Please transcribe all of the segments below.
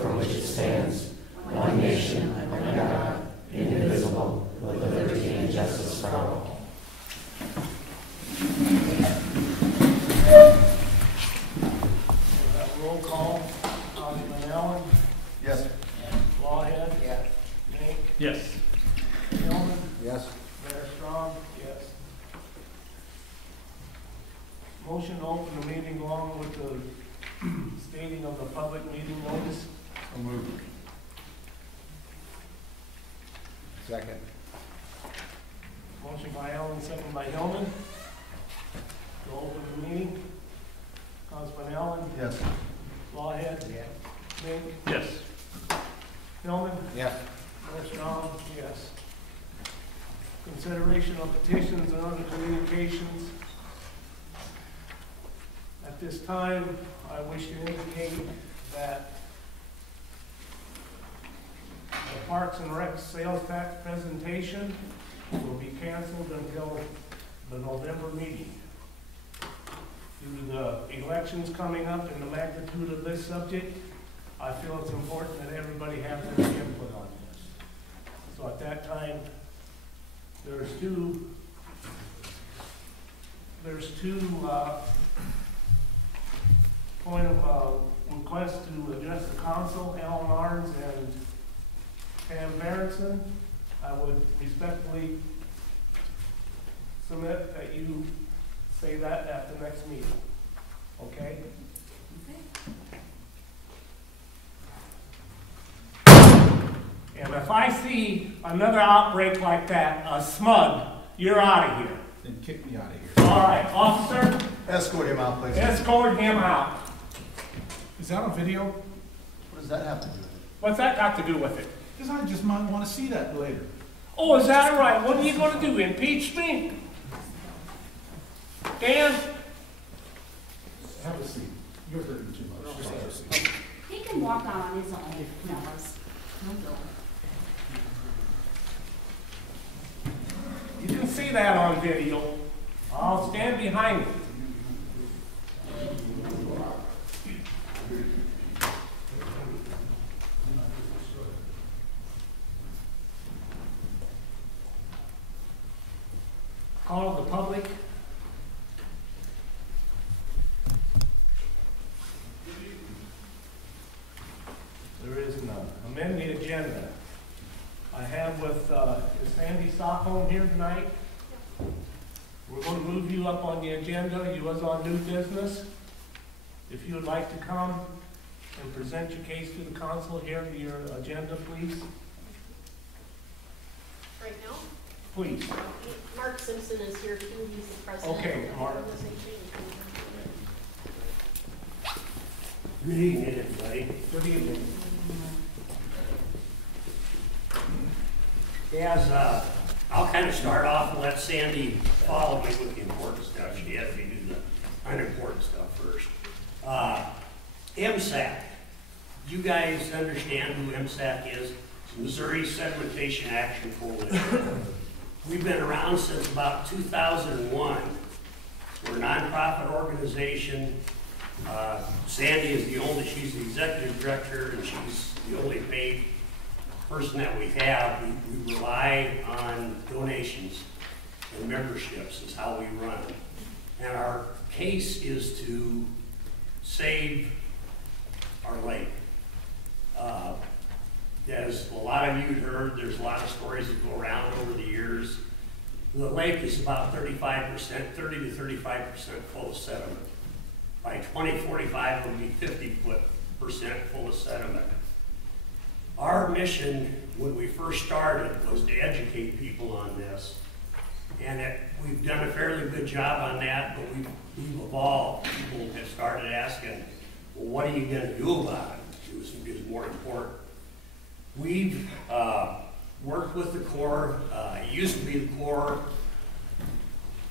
for which it stands, one nation, under God, indivisible, with liberty and justice for all. Roll call. Alderman Allen. Yes. Lawhead. Yes. Hank. Yes. Hillman. Yes. Mayor Strong. Yes. Motion to open the meeting along with the stating of the public meeting notice. So moved. Second. Motion by Allen, second by Hillman. To open the meeting. Councilman Allen. Yes. Lawhead. Yes. Hank. Yes. Hillman. Yes. Mayor Strong. Yes. Consideration of petitions and other communications. At this time, I wish to indicate that the Parks and Rec sales tax presentation will be canceled until the November meeting. Due to the elections coming up and the magnitude of this subject, I feel it's important that everybody have their input on this. So at that time, there's two point of request to address the council, Alan Arns and Pam Berenson. I would respectfully submit that you say that at the next meeting, okay? And if I see another outbreak like that, a smug, you're out of here. Then kick me out of here. All right, officer, Escort him out, please. escort him out. Is that on video? What does that have to do with it? What's that got to do with it? Because I just might want to see that later. Oh, is that right? What are you going to do, impeach me? Dan? Have a seat. You're hurting too much. Just have a seat. He can walk out on his own, fellas. He'll go. You can see that on video. I'll stand behind it. Call of the public. There is none. Amend the agenda. I have with, is Sandy Stockholm here tonight? We're going to move you up on the agenda. You was on new business. If you would like to come and present your case to the council here to your agenda, please. Right now? Please. Mark Simpson is here too, he's the president. Okay, of the Mark. organization. Good evening, everybody. Good evening. As I'll kind of start off and let Sandy follow me with the important stuff. She had me do the unimportant stuff first. MSAC. You guys understand who MSAC is? Missouri Sedimentation Action Coalition. We've been around since about 2001. We're a nonprofit organization. Sandy is she's the executive director, and she's the only paid person that we have. We rely on donations and memberships is how we run. And our case is to save our lake. As a lot of you heard, there's a lot of stories that go around over the years. The lake is about 35%, 30 to 35% full of sediment. By 2045, it'll be 50% full of sediment. Our mission, when we first started, was to educate people on this. And we've done a fairly good job on that, but we've evolved. People have started asking, well, what are you going to do about it? It was more important. We've worked with the Corps. It used to be the Corps.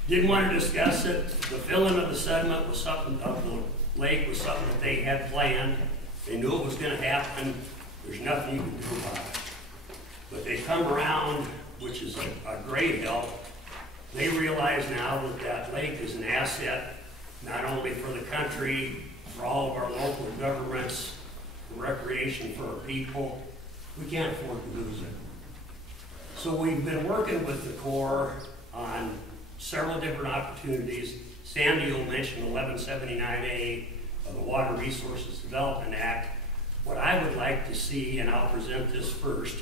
Didn't want to discuss it. The filling of the sediment was something, of the lake was something that they had planned. They knew it was going to happen. There's nothing you can do about it. But they come around, which is a great help. They realize now that that lake is an asset, not only for the country, for all of our local governments, recreation for our people. We can't afford to lose it. So we've been working with the Corps on several different opportunities. Sandy will mention 1179A of the Water Resources Development Act. What I would like to see, and I'll present this first,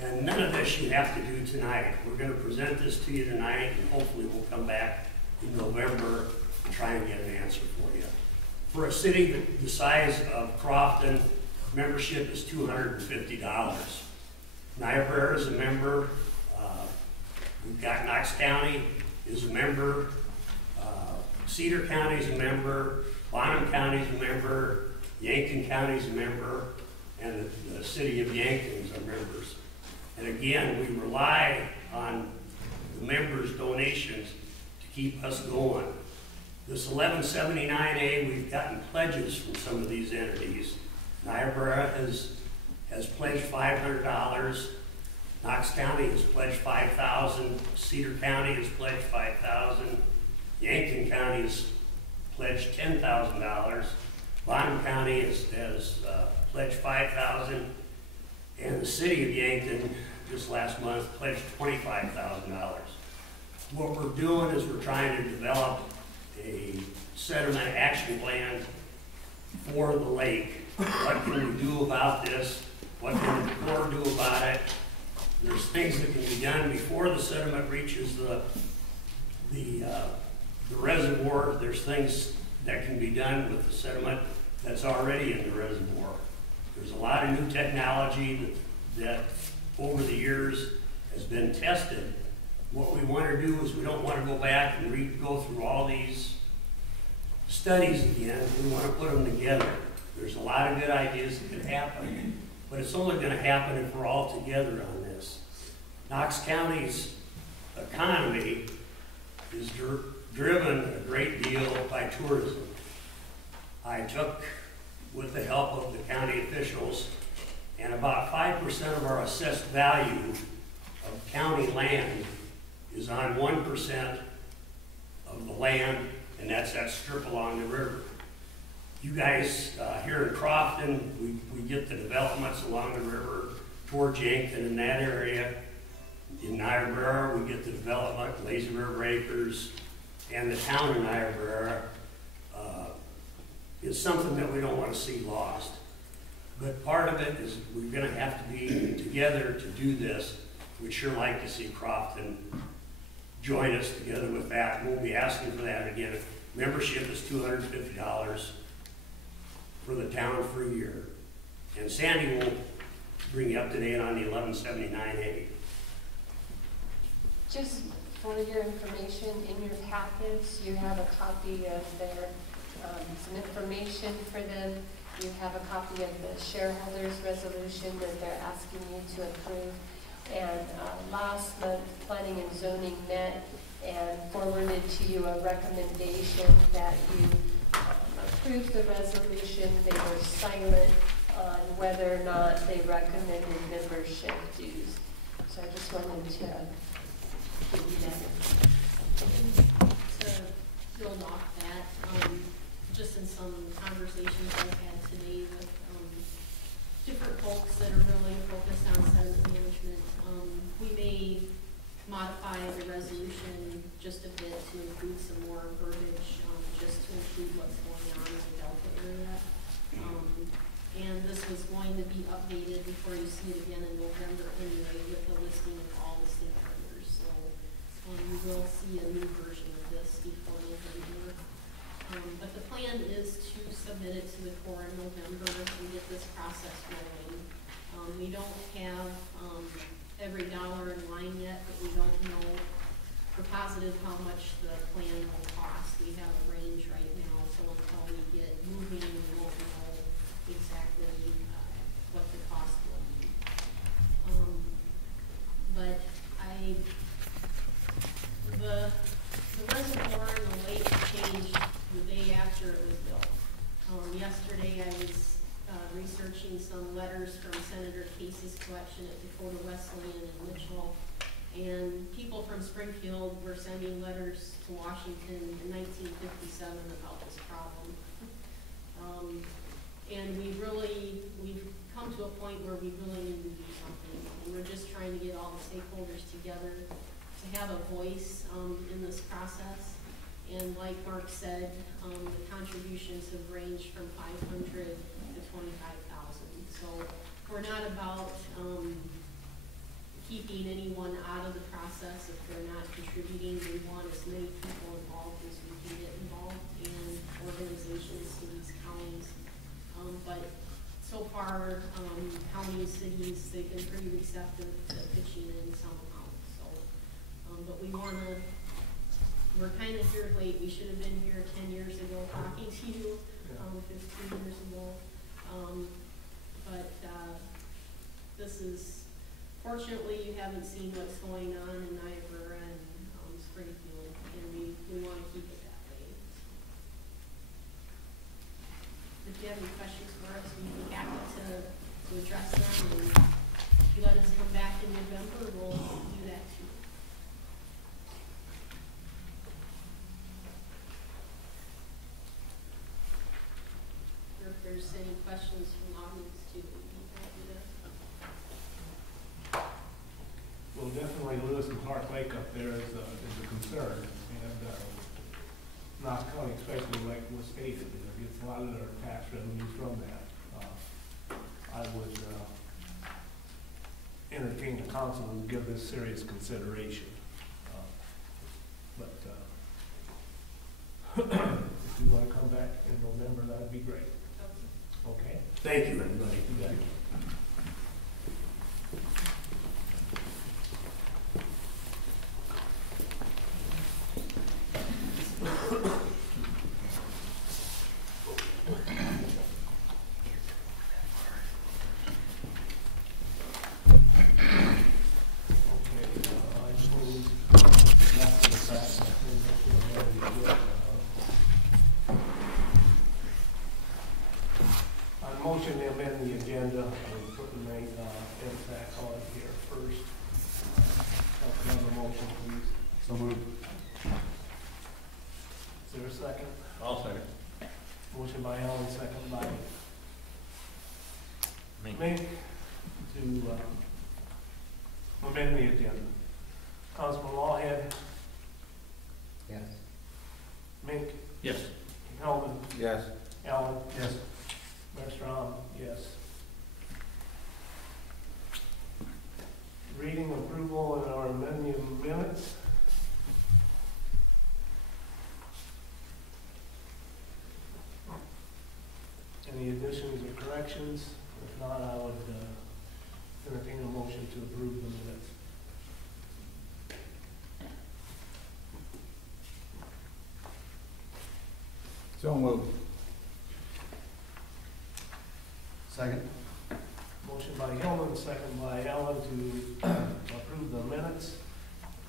and none of this you have to do tonight. We're going to present this to you tonight, and hopefully we'll come back in November and try and get an answer for you. For a city the size of Crofton, membership is $250. Niobrara is a member. We've got Knox County is a member. Cedar County is a member. Bonham County is a member. Yankton County is a member. And the city of Yankton are members. And again, we rely on the members' donations to keep us going. This 1179A, we've gotten pledges from some of these entities. Niobrara has pledged $500. Knox County has pledged $5,000. Cedar County has pledged $5,000. Yankton County has pledged $10,000. Bonham County has pledged $5,000. And the city of Yankton, just last month, pledged $25,000. What we're doing is we're trying to develop a sediment action plan for the lake. What can we do about this? What can the Corps do about it? There's things that can be done before the sediment reaches the reservoir. There's things that can be done with the sediment that's already in the reservoir. There's a lot of new technology that over the years has been tested. What we want to do is we don't want to go back and go through all these studies again. We want to put them together. There's a lot of good ideas that could happen, but it's only going to happen if we're all together on this. Knox County's economy is driven a great deal by tourism. I took, with the help of the county officials, and about 5% of our assessed value of county land is on 1% of the land, and that's that strip along the river. You guys here in Crofton, we get the developments along the river towards Yankton in that area. In Niobrara, we get the development, Lazy River Acres, and the town of Niobrara is something that we don't want to see lost. But part of it is we're going to have to be together to do this. We'd sure like to see Crofton join us together with that. We'll be asking for that again. Membership is $250 for the town for a year. And Sandy will bring you up to date on the 1179A. Just for your information, in your packets, you have a copy of their, some information for them. You have a copy of the shareholders resolution that they're asking you to approve. And last month, Planning and Zoning met and forwarded to you a recommendation that you approve the resolution. They were silent on whether or not they recommended membership dues. So I just wanted to give you that. To build off that, just in some conversations I've had today with different folks that are really focused on sediment management, we may modify the resolution just a bit to include some more verbiage, just to include what's going on in the Delta area. And this was going to be updated before you see it again in November anyway, with the listing of all the state partners. So you will see a new version of this before November. But the plan is to submit it to the Corps in November and get this process rolling. We don't have every dollar in line yet, but we don't know for positive how much the plan will cost. We have a range right now, so until we get moving, we won't know exactly what the cost will be. But the reservoir and the lake changed the day after it was built. Yesterday I was researching some letters from Senator Casey's collection at Dakota Wesleyan and Mitchell, and people from Springfield were sending letters to Washington in 1957 about this problem. And we've come to a point where we really need to do something. And we're just trying to get all the stakeholders together to have a voice in this process. And like Mark said, the contributions have ranged from $500 to $25,000. So we're not about keeping anyone out of the process if they're not contributing. We want as many people involved as we can get involved, and organizations, cities, counties. But so far, counties, cities, they've been pretty receptive to pitching in some amount. So, but we're kind of here late. We should have been here 10 years ago talking to you, 15 years ago. But this is, fortunately, you haven't seen what's going on in Niobrara and Springfield, and we want to keep it that way. If you have any questions for us, we'd be happy to address them, and if you let us come back in November, we'll do that too. Or if there's any questions from the audience too, we'd be happy to. Well, definitely Lewis and Clark Lake up there is a concern, and Knox County, especially like was stated, gets a lot of their tax revenue from that. I would entertain the council to give this serious consideration. But if you want to come back in November, that'd be great. Okay? Thank you, everybody. You got it. Motion to amend the agenda and put the main impact on here first. I'll have a motion, please. So moved. Is there a second? I'll second. Motion by Alan, second by Mink to amend the agenda. Councilman Lawhead? Yes. Mink? Yes. Hellman? Yes. Alan? Yes. Mayor Strom, yes. Reading approval in our amendment minutes. Any additions or corrections? If not, I would entertain a motion to approve the minutes. So moved. Second. Motion by Hillman, second by Allen to approve the minutes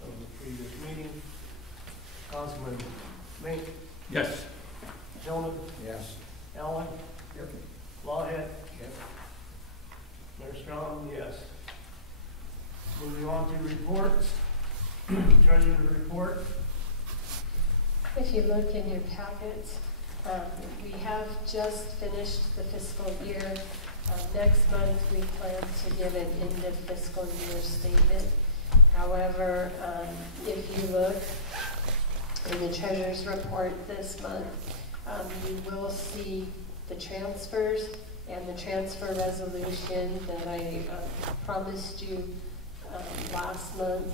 of the previous meeting. Councilman Mink? Yes. Hillman? Yes. Allen? Yep. Lawhead? Yep. Mayor Strong, yes. Moving on to reports. Treasurer's report. If you look in your packets, we have just finished the fiscal year. Next month, we plan to give an end of fiscal year statement. However, if you look in the treasurer's report this month, you will see the transfers and the transfer resolution that I promised you last month.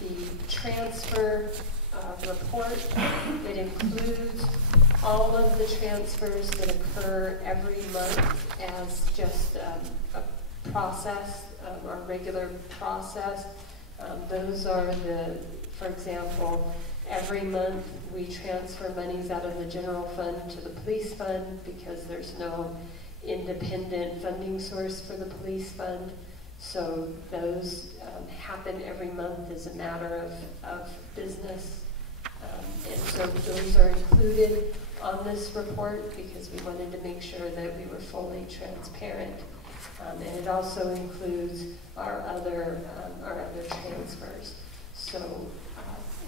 The transfer report, it includes all of the transfers that occur every month as just a process, our regular process. Those are for example, every month we transfer monies out of the general fund to the police fund because there's no independent funding source for the police fund. So those happen every month as a matter of business. And so those are included on this report because we wanted to make sure that we were fully transparent. And it also includes our other transfers. So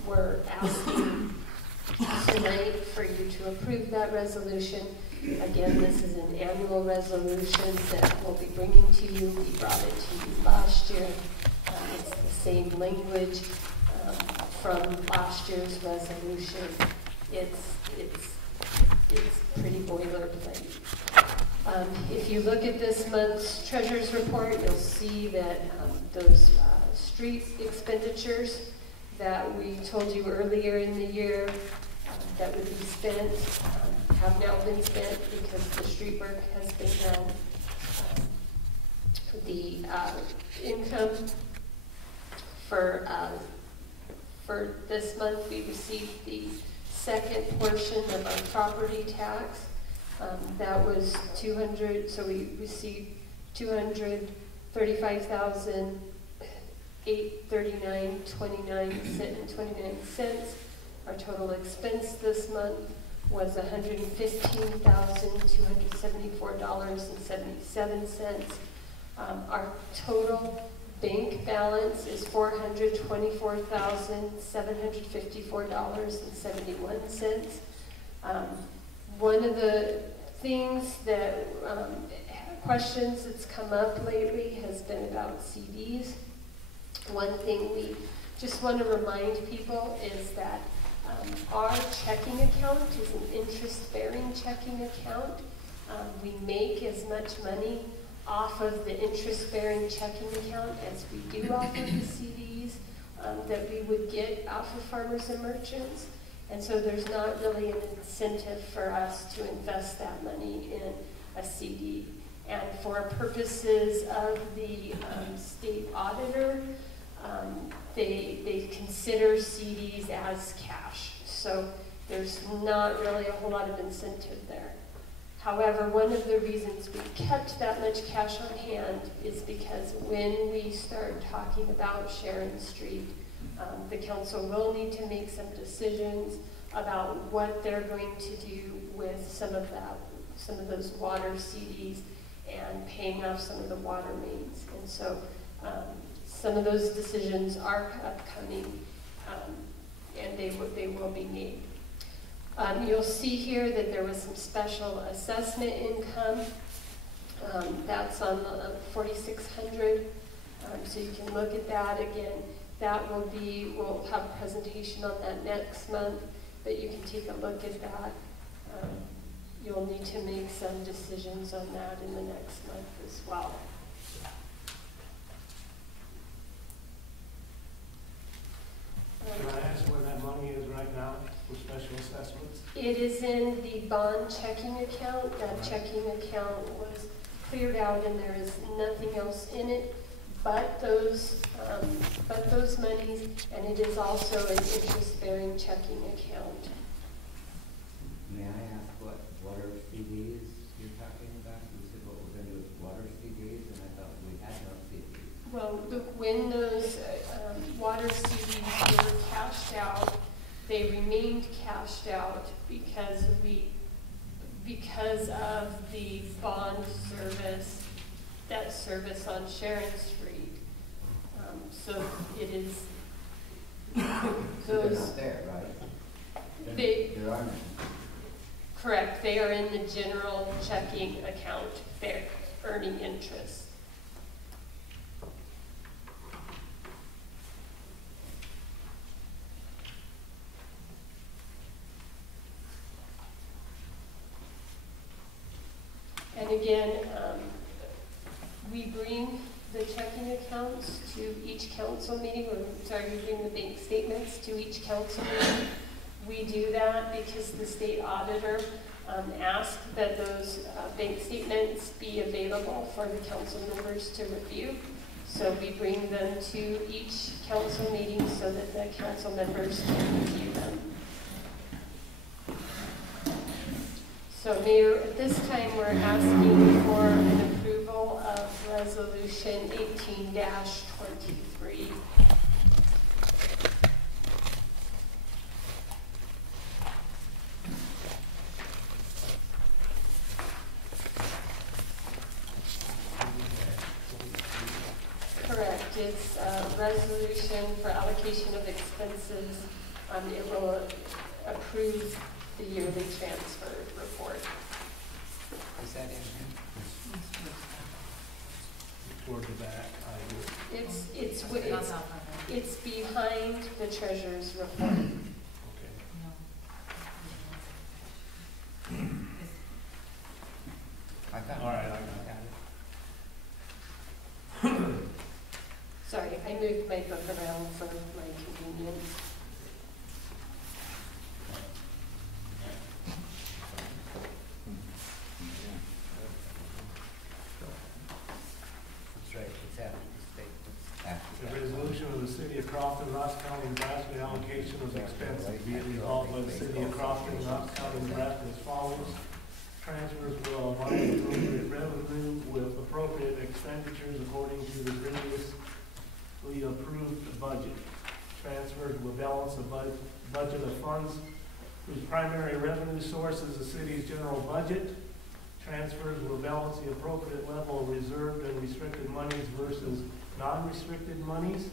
we're asking tonight for you to approve that resolution. Again, this is an annual resolution that we'll be bringing to you. We brought it to you last year. It's the same language from last year's resolution. It's pretty boilerplate. If you look at this month's treasurer's report, you'll see that those street expenditures that we told you earlier in the year that would be spent have now been spent because the street work has been done. The income for this month, we received the second portion of our property tax. That was 200, so we received $235,839.29. Our total expense this month was $115,274.77. Our total bank balance is $424,754.71. One of the things that questions that's come up lately has been about CDs. One thing we just want to remind people is that our checking account is an interest-bearing checking account. We make as much money off of the interest-bearing checking account as we do off of the CDs that we would get off of farmers and merchants. And so there's not really an incentive for us to invest that money in a CD. And for purposes of the state auditor, they consider CDs as cash. So there's not really a whole lot of incentive there. However, one of the reasons we kept that much cash on hand is because when we start talking about Sharon Street, the council will need to make some decisions about what they're going to do with some of those water CDs and paying off some of the water mains. And so some of those decisions are upcoming, and they will be made. You'll see here that there was some special assessment income. That's on 4,600. So you can look at that again. That we'll have a presentation on that next month, but you can take a look at that. You'll need to make some decisions on that in the next month as well. Can I ask where that money is right now for special assessments? It is in the bond checking account. That checking account was cleared out and there is nothing else in it but those monies, and it is also an interest-bearing checking account. May I ask what water CDs you're talking about? You said what we're going to do with water CDs, and I thought we had no CDs. Well, when those water CDs were cashed out, they remained cashed out because of the bond service, debt service on Sharon Street. So it is So they're those. not there, right? There are none. Correct. They are in the general checking account. They're earning interest. And again, we bring the checking accounts to each council meeting, we bring the bank statements to each council meeting. We do that because the state auditor asked that those bank statements be available for the council members to review. So we bring them to each council meeting so that the council members can review them. So Mayor, at this time we're asking for an approval of Resolution 18-23. Correct. It's a resolution for allocation of expenses. It will approve the yearly transfer report. Is that in here? Toward the back, It's behind the treasurer's report. okay. I got it. All right, I got it. Sorry, I moved my book around for my convenience. That's right, it's after the statements. After The that. resolution of the City of Crofton, Ross County, Nebraska, allocation of expenses be it resolved by the City of Crofton, Ross County, Nebraska as follows. Transfers will align appropriate revenue with appropriate expenditures according to the previously approved budget. Transfers will balance the budget of funds whose primary revenue source is the city's general budget. Transfers will balance the appropriate level of reserved and restricted monies versus non-restricted monies.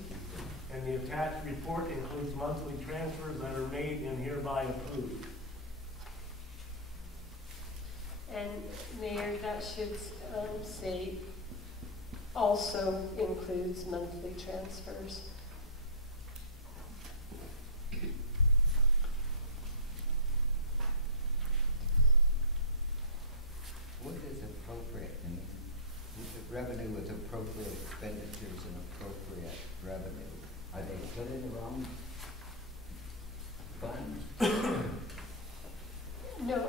And the attached report includes monthly transfers that are made and hereby approved. And Mayor, that should say also includes monthly transfers. What is appropriate? And the revenue with appropriate expenditures and appropriate revenue. Are they put in the wrong fund? No,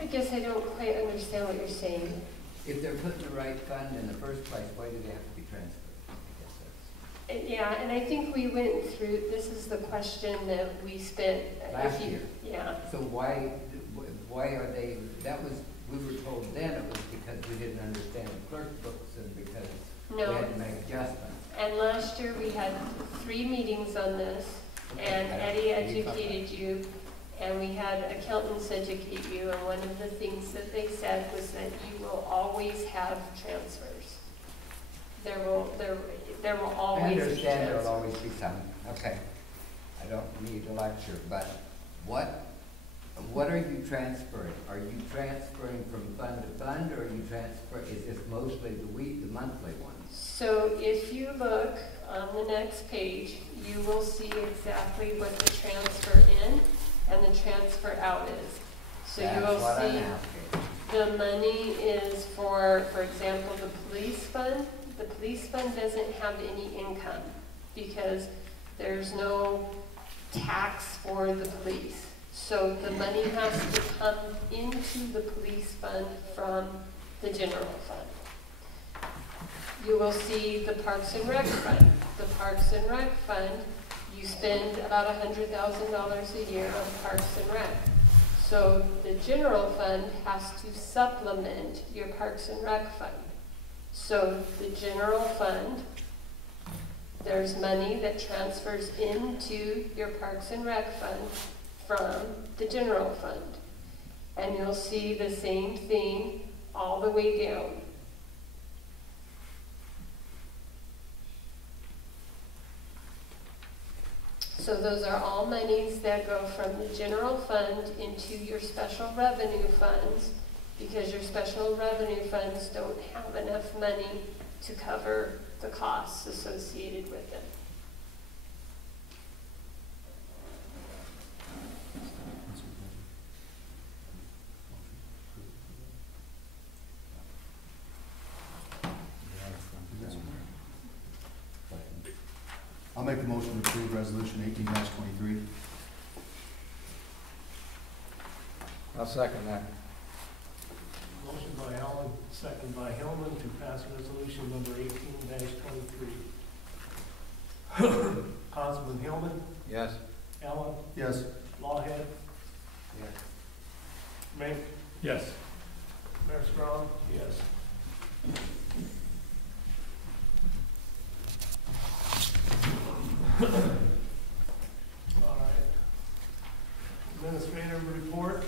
I guess I don't quite understand what you're saying. If they're put in the right fund in the first place, why do they have to be transferred? I guess that's. Yeah, and I think we went through, this is the question that we spent. Last year. Yeah. So why are they, that was, we were told then it was because we didn't understand the clerk books and because we No. had to make adjustments. And last year we had 3 meetings on this, and Eddie educated you, and we had accountants educate you, and one of the things that they said was that you will always have transfers. There will always I be understand transfers. there'll always be some, okay. I don't need a lecture, but what are you transferring? Are you transferring from fund to fund, or are you is this mostly the monthly ones? So if you look on the next page, you will see exactly what the transfer in and the transfer out is. So you will That's what I'm see asking. the money is for example, the police fund. The police fund doesn't have any income because there's no tax for the police. So the money has to come into the police fund from the general fund. You will see the Parks and Rec fund. The Parks and Rec fund, you spend about $100,000 a year on Parks and Rec. So the general fund has to supplement your Parks and Rec fund. So the general fund, there's money that transfers into your Parks and Rec fund from the general fund. And you'll see the same thing all the way down. So those are all monies that go from the general fund into your special revenue funds, because your special revenue funds don't have enough money to cover the costs associated with them. I'll make the motion to approve resolution 18-23. I'll second that. Motion by Allen, second by Hillman to pass resolution number 18-23. Councilman Hillman, Yes. Allen, Yes. Lawhead, Yes. Mink, Yes. Mayor Strong, yes. All right. Administrative report.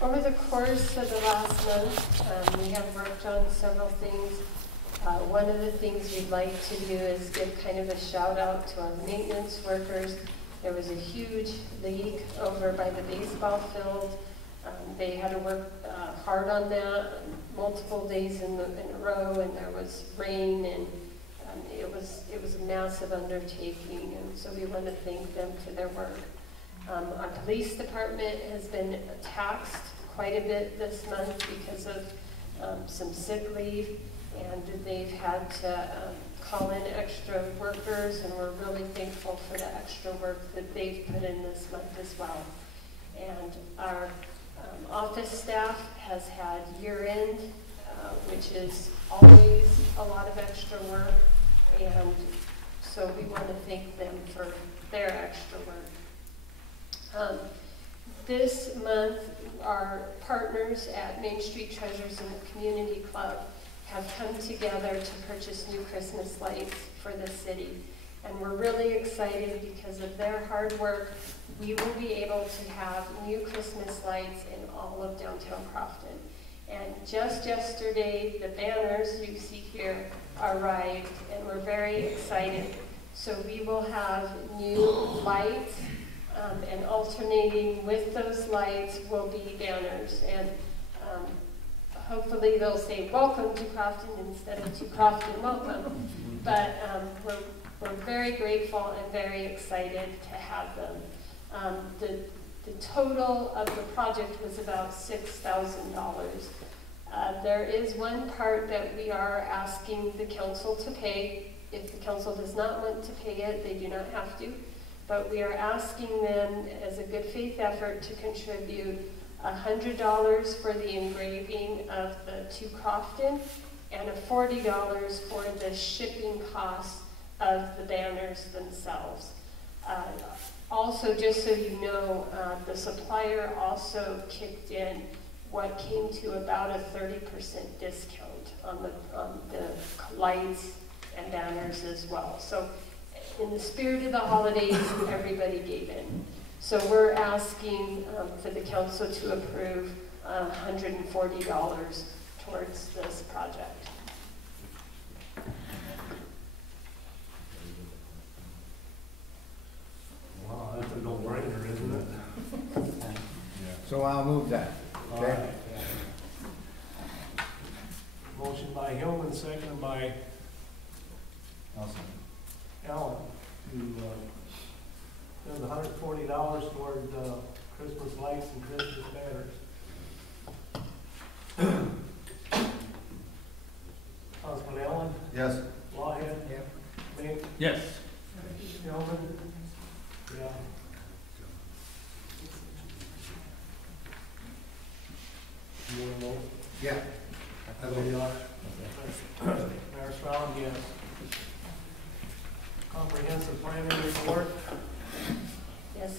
Over the course of the last month, we have worked on several things. One of the things we'd like to do is give kind of a shout out to our maintenance workers. There was a huge leak over by the baseball field. They had to work hard on that multiple days in a row, and there was rain, and it was a massive undertaking, and so we want to thank them for their work. Our police department has been taxed quite a bit this month because of some sick leave, and they've had to call in extra workers, and we're really thankful for the extra work that they've put in this month as well. And our office staff has had year-end, which is always a lot of extra work, and so we want to thank them for their extra work. This month, our partners at Main Street Treasures and the Community Club have come together to purchase new Christmas lights for the city. And we're really excited because of their hard work. We will be able to have new Christmas lights in all of downtown Crofton. And just yesterday, the banners you see here arrived, and we're very excited. So we will have new lights, and alternating with those lights will be banners. And hopefully they'll say, "Welcome to Crofton," instead of "To Crofton, welcome." But we're very grateful and very excited to have them. The total of the project was about $6,000. There is one part that we are asking the council to pay. If the council does not want to pay it, they do not have to. But we are asking them as a good faith effort to contribute $100 for the engraving of the To Crofton and $40 for the shipping costs of the banners themselves. Also, just so you know, the supplier also kicked in what came to about a 30% discount on the lights and banners as well. So in the spirit of the holidays, everybody gave in. So we're asking for the council to approve $140 towards this project. Wow, that's a no-brainer, isn't it? So I'll move that, All okay? right. Motion by Hillman, seconded by I'll second. Allen to spend $140 toward Christmas lights and Christmas banners. Councilman Allen, Yes. Lawhead, Yep. Mink, Yes. Hillman. Yeah. You want to vote? Yeah. Everybody else? Mayor Stroud, yes. Comprehensive planning report. Yes,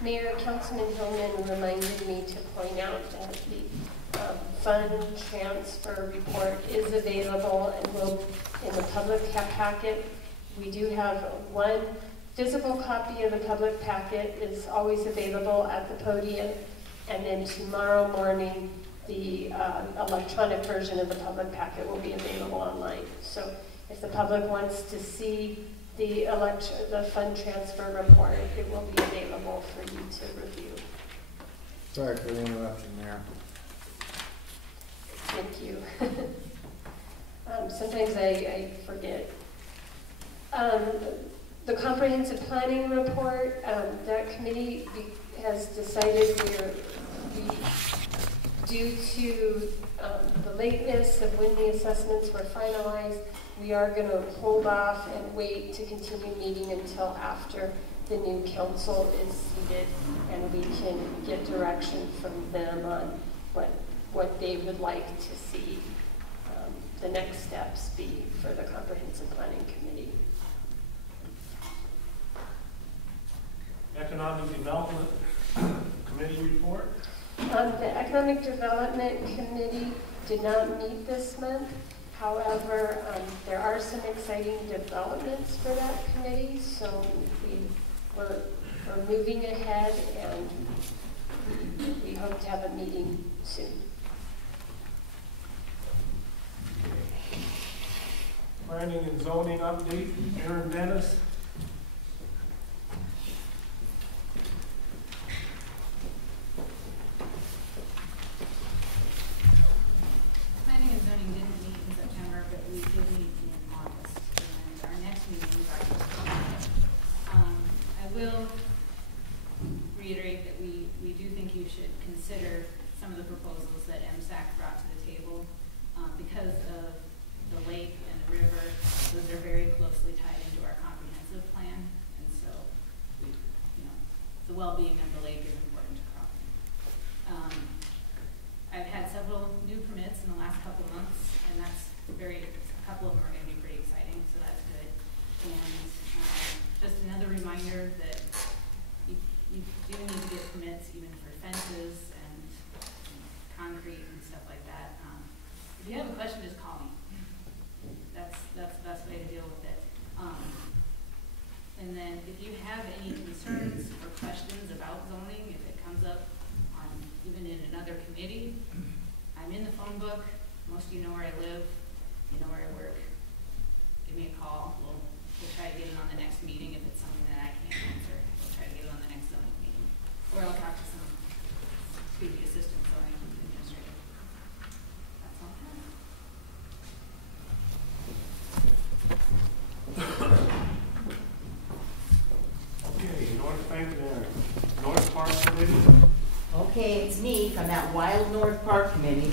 Mayor, Councilman Hillman reminded me to point out that the fund transfer report is available and will in the public packet. We do have one physical copy of the public packet is always available at the podium, and then tomorrow morning the electronic version of the public packet will be available online. So if the public wants to see the fund transfer report, it will be available for you to review. Sorry for the interruption, Mayor. Thank you. Sometimes I forget. The comprehensive planning report, that committee has decided due to the lateness of when the assessments were finalized, we are going to hold off and wait to continue meeting until after the new council is seated and we can get direction from them on what they would like to see the next steps be for the comprehensive planning committee. Economic Development Committee report. The Economic Development Committee did not meet this month. However, there are some exciting developments for that committee, so we're moving ahead and we hope to have a meeting soon. Planning and zoning update, Aaron Dennis. SAC brought to the table. Because of the lake and the river, those are very closely tied into our comprehensive plan. And so, the well-being of the lake is important to Crofton. I've had several new permits in the last couple of months, and that's a couple of them are going to be pretty exciting, so that's good. And just another reminder that you do need to get permits even for fences and concrete and stuff like that. If you have a question, just call me. That's the best way to deal with it. And then if you have any concerns or questions about zoning, if it comes up on even in another committee, I'm in the phone book. Most of you know where I live, you know where I work. Give me a call. We'll try to get it on the next meeting. If it's something that I can't answer, we'll try to get it on the next zoning meeting. Or I'll talk to some, assistant zoning administrator. That's all I have. Okay, North Park Committee. Okay, it's me from that Wild North Park Committee.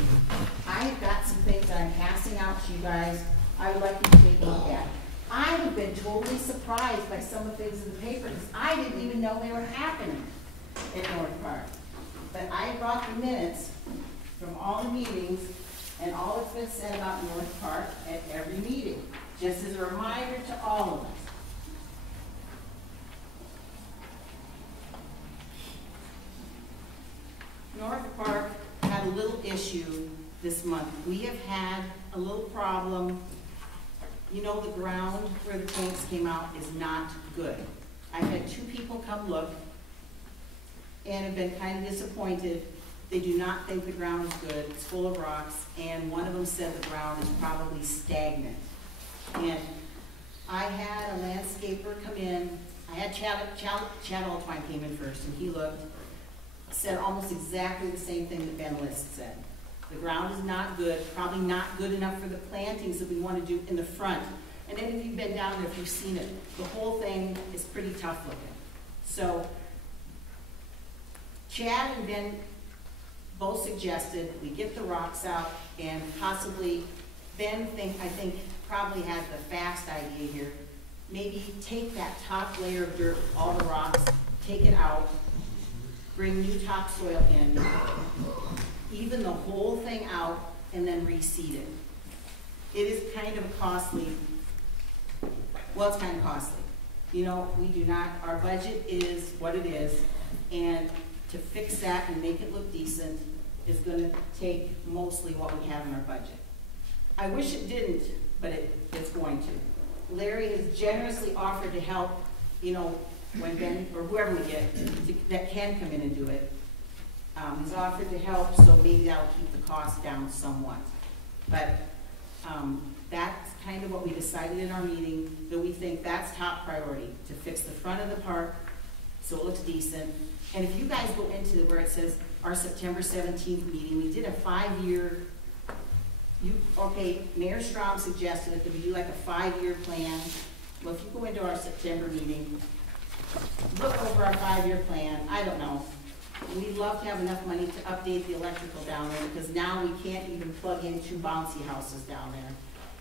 I've got some things that I'm passing out to you guys. I would like you to take a look at. I have been totally surprised by some of the things in the paper because I didn't even know they were happening at North Park. But I brought the minutes from all the meetings and all that's been said about North Park at every meeting, just as a reminder to all of us. North Park had a little issue this month. We have had a little problem. You know, the ground where the tanks came out is not good. I've had 2 people come look and have been kind of disappointed. They do not think the ground is good. It's full of rocks, and one of them said the ground is probably stagnant. And I had a landscaper come in. I had Chad Altwine came in first, and he looked, said almost exactly the same thing that Ben List said. The ground is not good, probably not good enough for the plantings that we want to do in the front. And then if you've been down there, if you've seen it, the whole thing is pretty tough looking. So Chad and Ben both suggested we get the rocks out and possibly, Ben I think probably had the fast idea here. Maybe take that top layer of dirt, all the rocks, take it out, bring new topsoil in, even the whole thing out, and then reseed it. It is kind of costly. Well, it's kind of costly. You know, we do not, our budget is what it is, and to fix that and make it look decent is going to take mostly what we have in our budget. I wish it didn't, but it's going to. Larry has generously offered to help, you know, when Ben, or whoever we get, that can come in and do it. He's offered to help, so maybe that'll keep the cost down somewhat. But that's kind of what we decided in our meeting, that we think that's top priority, to fix the front of the park so it looks decent. And if you guys go into where it says our September 17th meeting, we did a 5-year, okay, Mayor Strom suggested that we do like a 5-year plan. Well, if you go into our September meeting, look over our 5-year plan. I don't know. We'd love to have enough money to update the electrical down there, because now we can't even plug in 2 bouncy houses down there.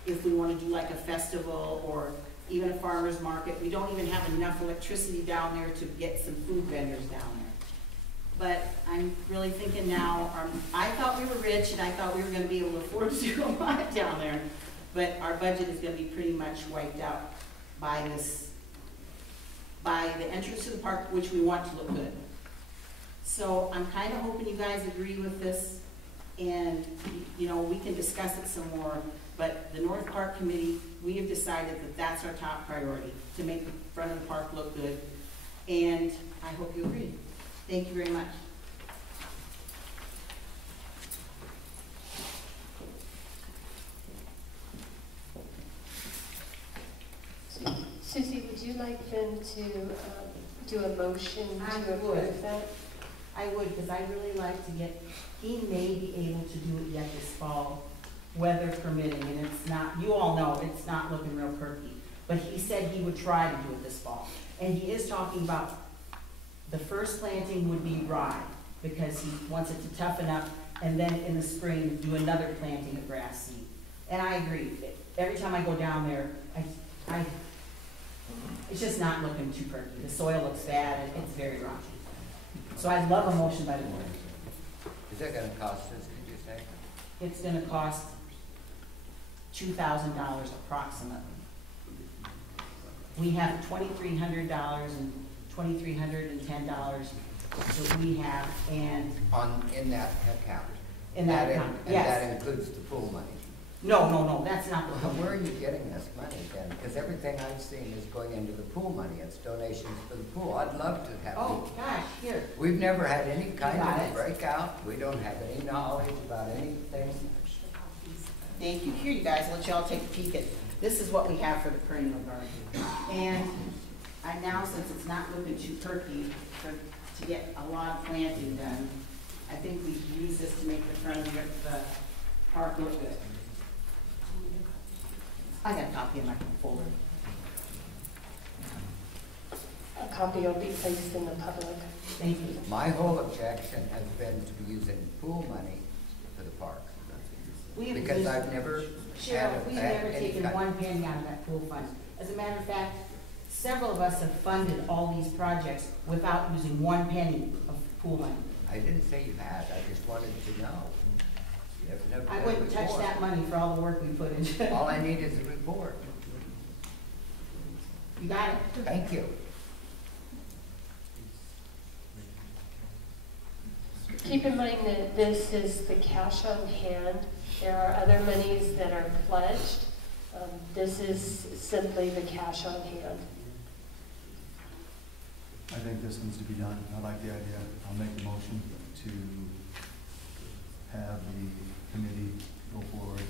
If we want to do like a festival or even a farmer's market, we don't even have enough electricity down there to get some food vendors down there. But I'm really thinking now, I thought we were rich and I thought we were going to be able to afford to do a lot down there, but our budget is going to be pretty much wiped out by the entrance to the park, which we want to look good. So I'm kind of hoping you guys agree with this, and you know, we can discuss it some more. But the North Park Committee, we have decided that that's our top priority, to make the front of the park look good. And I hope you agree. Thank you very much. Susie, would you like them to do a motion to approve that? I would, because I really like to get, he may be able to do it yet this fall, weather permitting, and it's not, you all know, it's not looking real perky. But he said he would try to do it this fall. And he is talking about the first planting would be rye, because he wants it to toughen up and then in the spring, do another planting of grass seed. And I agree, every time I go down there, it's just not looking too perky. The soil looks bad, and it's very rocky. So I'd love a motion by the board. Is that gonna cost us, did you say? It's gonna cost $2,000 approximately. We have $2,300 and $2,310 that we have, and In that account? in that account, And yes. that includes the pool money? No, that's not the Well, where are you getting this money then? Because everything I've seen is going into the pool money. It's donations for the pool. I'd love to have. Oh, gosh, here. We've never had any kind Got of it. breakout. We don't have any knowledge about anything. Thank you. Here, you guys, I'll let y'all take a peek at, this is what we have for the perennial garden. And I now, since it's not looking too perky to get a lot of planting done, I think we can use this to make the front of the park look good. I got a copy in my folder. A copy will be placed in the public. Thank you. My whole objection has been to using pool money for the park. Because I've never Cheryl, we've never any taken kind- one penny out of that pool fund. As a matter of fact, several of us have funded all these projects without using one penny of pool money. I didn't say you had. I just wanted to know. You've never I done wouldn't it touch before. that money for all the work we put into it. All I need is a report. You got it? Thank you. Keep in mind that this is the cash on hand. There are other monies that are pledged. This is simply the cash on hand. I think this needs to be done. I like the idea. I'll make the motion to have the committee go forward,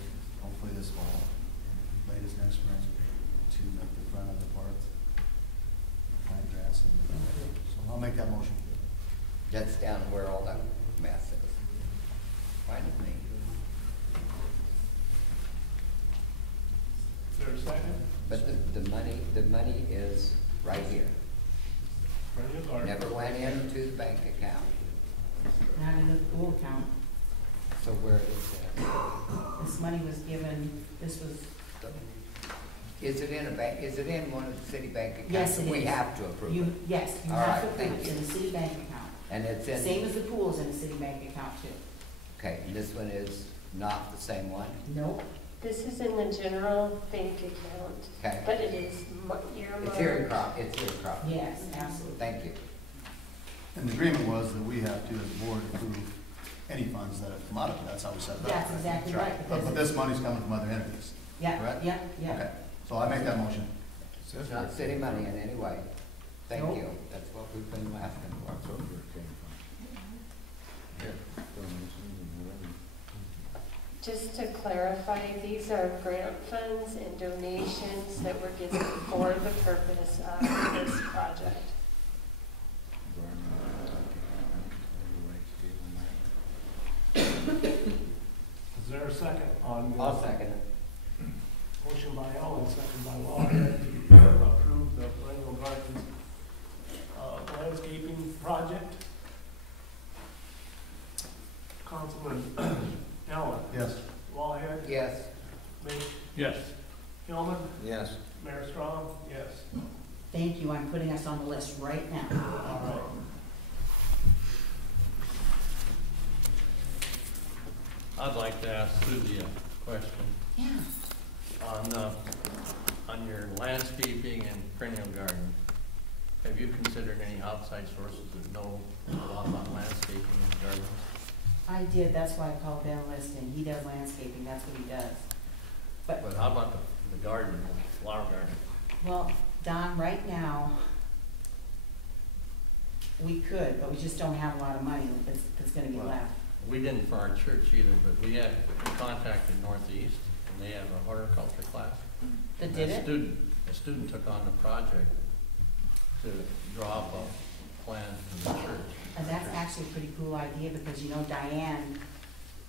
hopefully this fall, latest next spring, to make the front of the park plant grass and, so I'll make that motion. That's down where all that mess is. Fine with me. Is there a second? But the money is right here. Perennial garden. Never went into the bank account. Not in the pool account. So where is This money was given, this was, it? Is it in a bank, is it in one of the city bank accounts? Yes, it We is. have to approve it. yes, you All have right, to approve thank it. It's you. in the city bank account. And it's in. Same as the pool's in the city bank account too. Okay, and this one is not the same one? Nope. This is in the general bank account, Okay. but it is earmarked. It's here in Crofton, it's here in Crofton. Yes, absolutely. Thank you. And the agreement was that we have to, as a board, approve any funds that have come out of it. That's how we set it up. That's exactly right. But this money's coming from other entities. Yeah, correct? yeah, yeah. Okay, so I make that motion. It's not city money in any way. Thank Nope. you. That's what we've been asking for. Just to clarify, these are grant funds and donations that were given for the purpose of this project. Is there a second on? I'll second it. Motion by Ellen, second by Lawhead to approve the perennial gardens landscaping project. Councilman Ellen, Yes. Lawhead, Yes. Mitch, Yes. Hillman, Yes. Mayor Strong, yes. Thank you. I'm putting us on the list right now. All right. I'd like to ask Suzie a question. Yeah. On your landscaping and perennial garden, have you considered any outside sources that know a lot about landscaping and gardens? I did. That's why I called Ben Liston. He does landscaping. That's what he does. But, But how about the garden, the flower garden? well, Don, right now, we could, but we just don't have a lot of money that's gonna be Well, left. We didn't for our church either, but we contacted Northeast, and they have a horticulture class. That And did a it? student took on the project to draw up a plan for the church. And that's actually a pretty cool idea because, you know, Diane,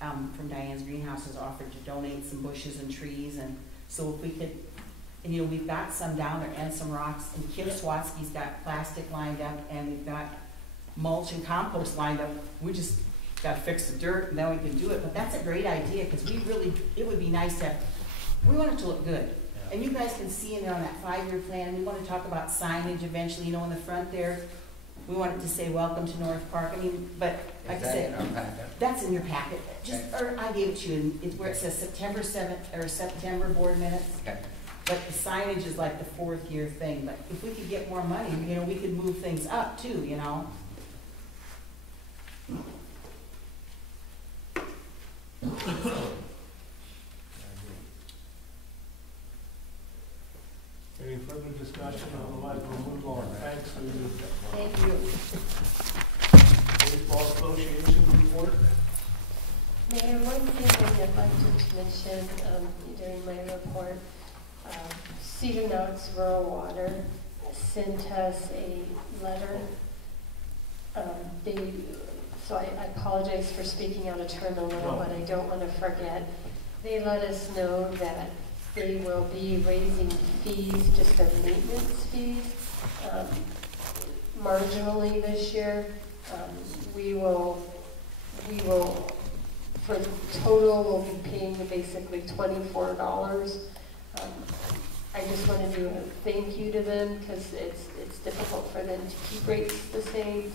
from Diane's Greenhouse has offered to donate some bushes and trees. And so if we could, and you know, we've got some down there and some rocks. And Kim Swatsky's got plastic lined up and we've got mulch and compost lined up. We just gotta fix the dirt, and then we can do it, but that's a great idea, because we really, it would be nice to have, we want it to look good. And you guys can see in there on that 5-year plan, we wanna talk about signage eventually, you know, in the front there. We want it to say, welcome to North Park, I mean, but, like I Is that in said, our packet? that's in your packet, just, or I gave it to you, and it's where it says September 7th, or September board minutes. Okay. But the signage is like the 4th year thing, but if we could get more money, you know, we could move things up too, you know? Any further discussion? Otherwise, we'll move on. Thanks, Susan. Thank you. Baseball Association report. Mayor, one thing I neglected to mention during my report, Cedar Knox Rural Water sent us a letter. So I apologize for speaking out of turn a little, but I don't want to forget. They let us know that they will be raising fees, just their maintenance fees, marginally this year. We will, for the total, we'll be paying basically $24. I just want to do a thank you to them, because it's difficult for them to keep rates the same,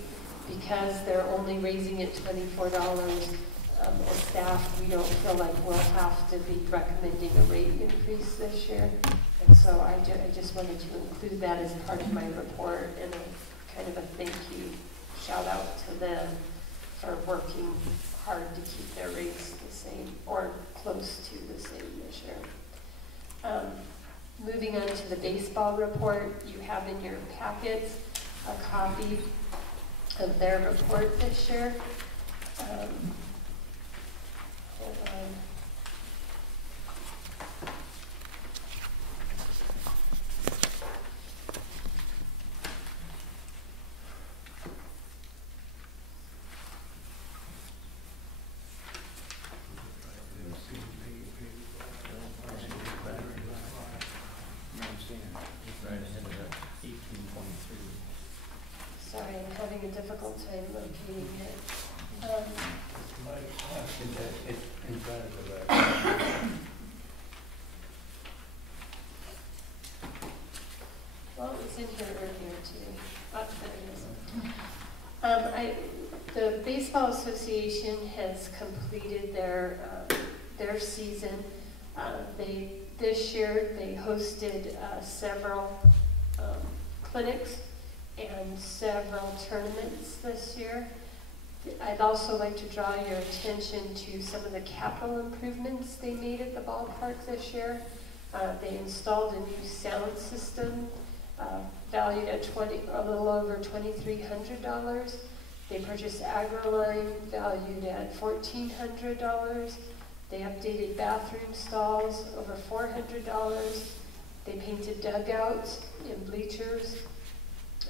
because they're only raising it $24. As staff, we don't feel like we'll have to be recommending a rate increase this year. And so I just wanted to include that as part of my report, and a kind of a thank you shout out to them for working hard to keep their rates the same, or close to the same this year. Moving on to the baseball report, you have in your packets a copy of their report this year. Hold on. Sorry, I'm having a difficult time locating it. It's in front of the record. Well, it was in here earlier too. Oh, there it is. The Baseball Association has completed their season. This year they hosted several clinics and several tournaments this year. I'd also like to draw your attention to some of the capital improvements they made at the ballpark this year. They installed a new sound system valued at a little over $2,300. They purchased AgriLine valued at $1,400. They updated bathroom stalls over $400. They painted dugouts and bleachers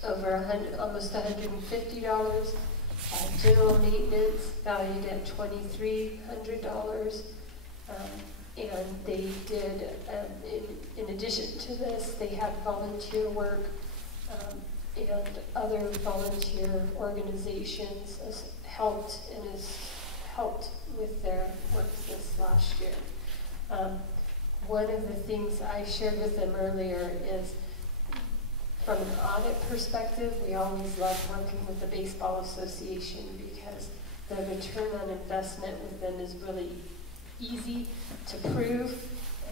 over almost $150. General maintenance valued at $2,300. And they did, in addition to this, they had volunteer work and other volunteer organizations has helped with their work this last year. One of the things I shared with them earlier is, from an audit perspective, we always love working with the Baseball Association because the return on investment with them is really easy to prove,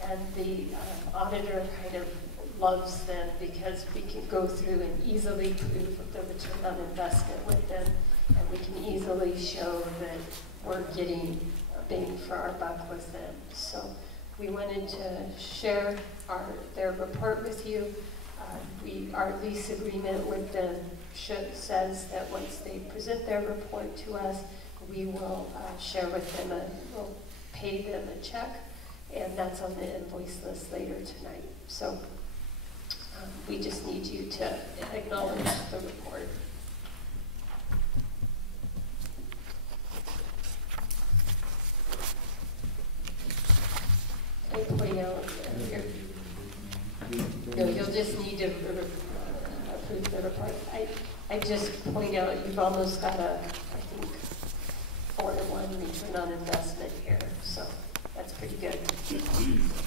and the auditor kind of loves them because we can go through and easily prove the return on investment with them, and we can easily show that we're getting a bang for our buck with them. So we wanted to share their report with you. Our lease agreement with them says that once they present their report to us, we will share with them, we'll pay them a check, and that's on the invoice list later tonight. So we just need you to acknowledge the report. I point out here. No, you'll just need to approve the report. I just point out you've almost got I think, 4 or return on investment here, so that's pretty good.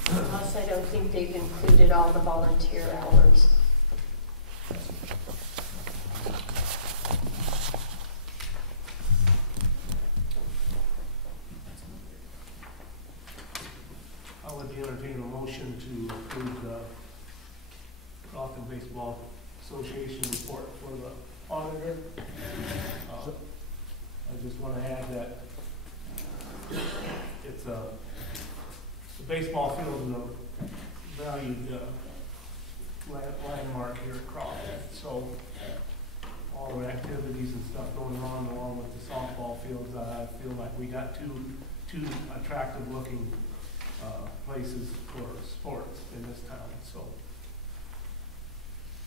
Plus, I don't think they've included all the volunteer hours. I would entertain a motion to approve the Crofton Baseball Association report for the auditor. I just want to add that it's the baseball field is a valued landmark here at Crofton. So all the activities and stuff going on along with the softball fields, I feel like we got two attractive looking places for sports in this town. So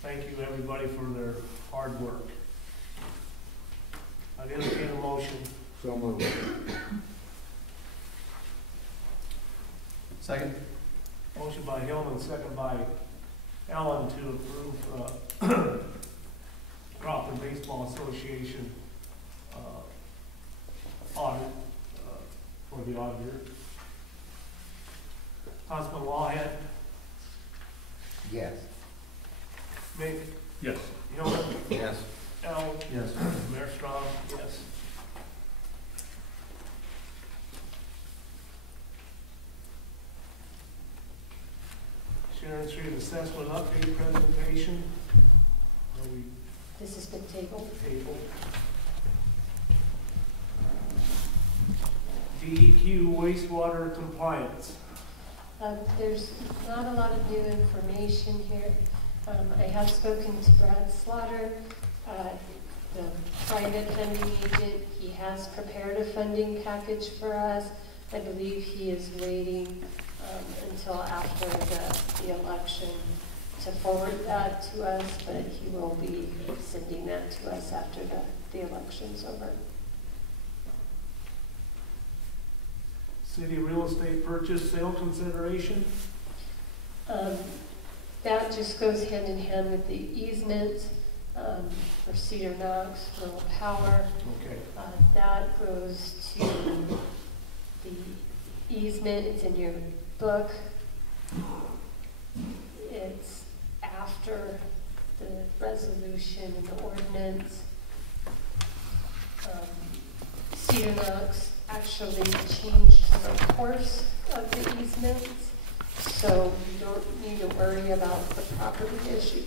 thank you everybody for their hard work. I'd entertain a motion. So moved. Second? Motion by Hillman, second by Allen to approve Crofton Baseball Association audit for the auditor. Councilman Lawhead, Yes. Mick, Yes. Hillman, Yes. Allen, Yes. Mayor Strong, yes. Sharon Street Assessment Update Presentation. Are we This has been tabled. tabled? DEQ wastewater compliance. There's not a lot of new information here. I have spoken to Brad Slaughter, the private funding agent. He has prepared a funding package for us. I believe he is waiting until after the election to forward that to us, but he will be sending that to us after the election's over. City real estate purchase sale consideration. That just goes hand in hand with the easement for Cedar Knox, rural power. Okay. That goes to the easement. It's in your book. It's after the resolution and the ordinance. Cedar Knox actually changed the course of the easements, so you don't need to worry about the property issue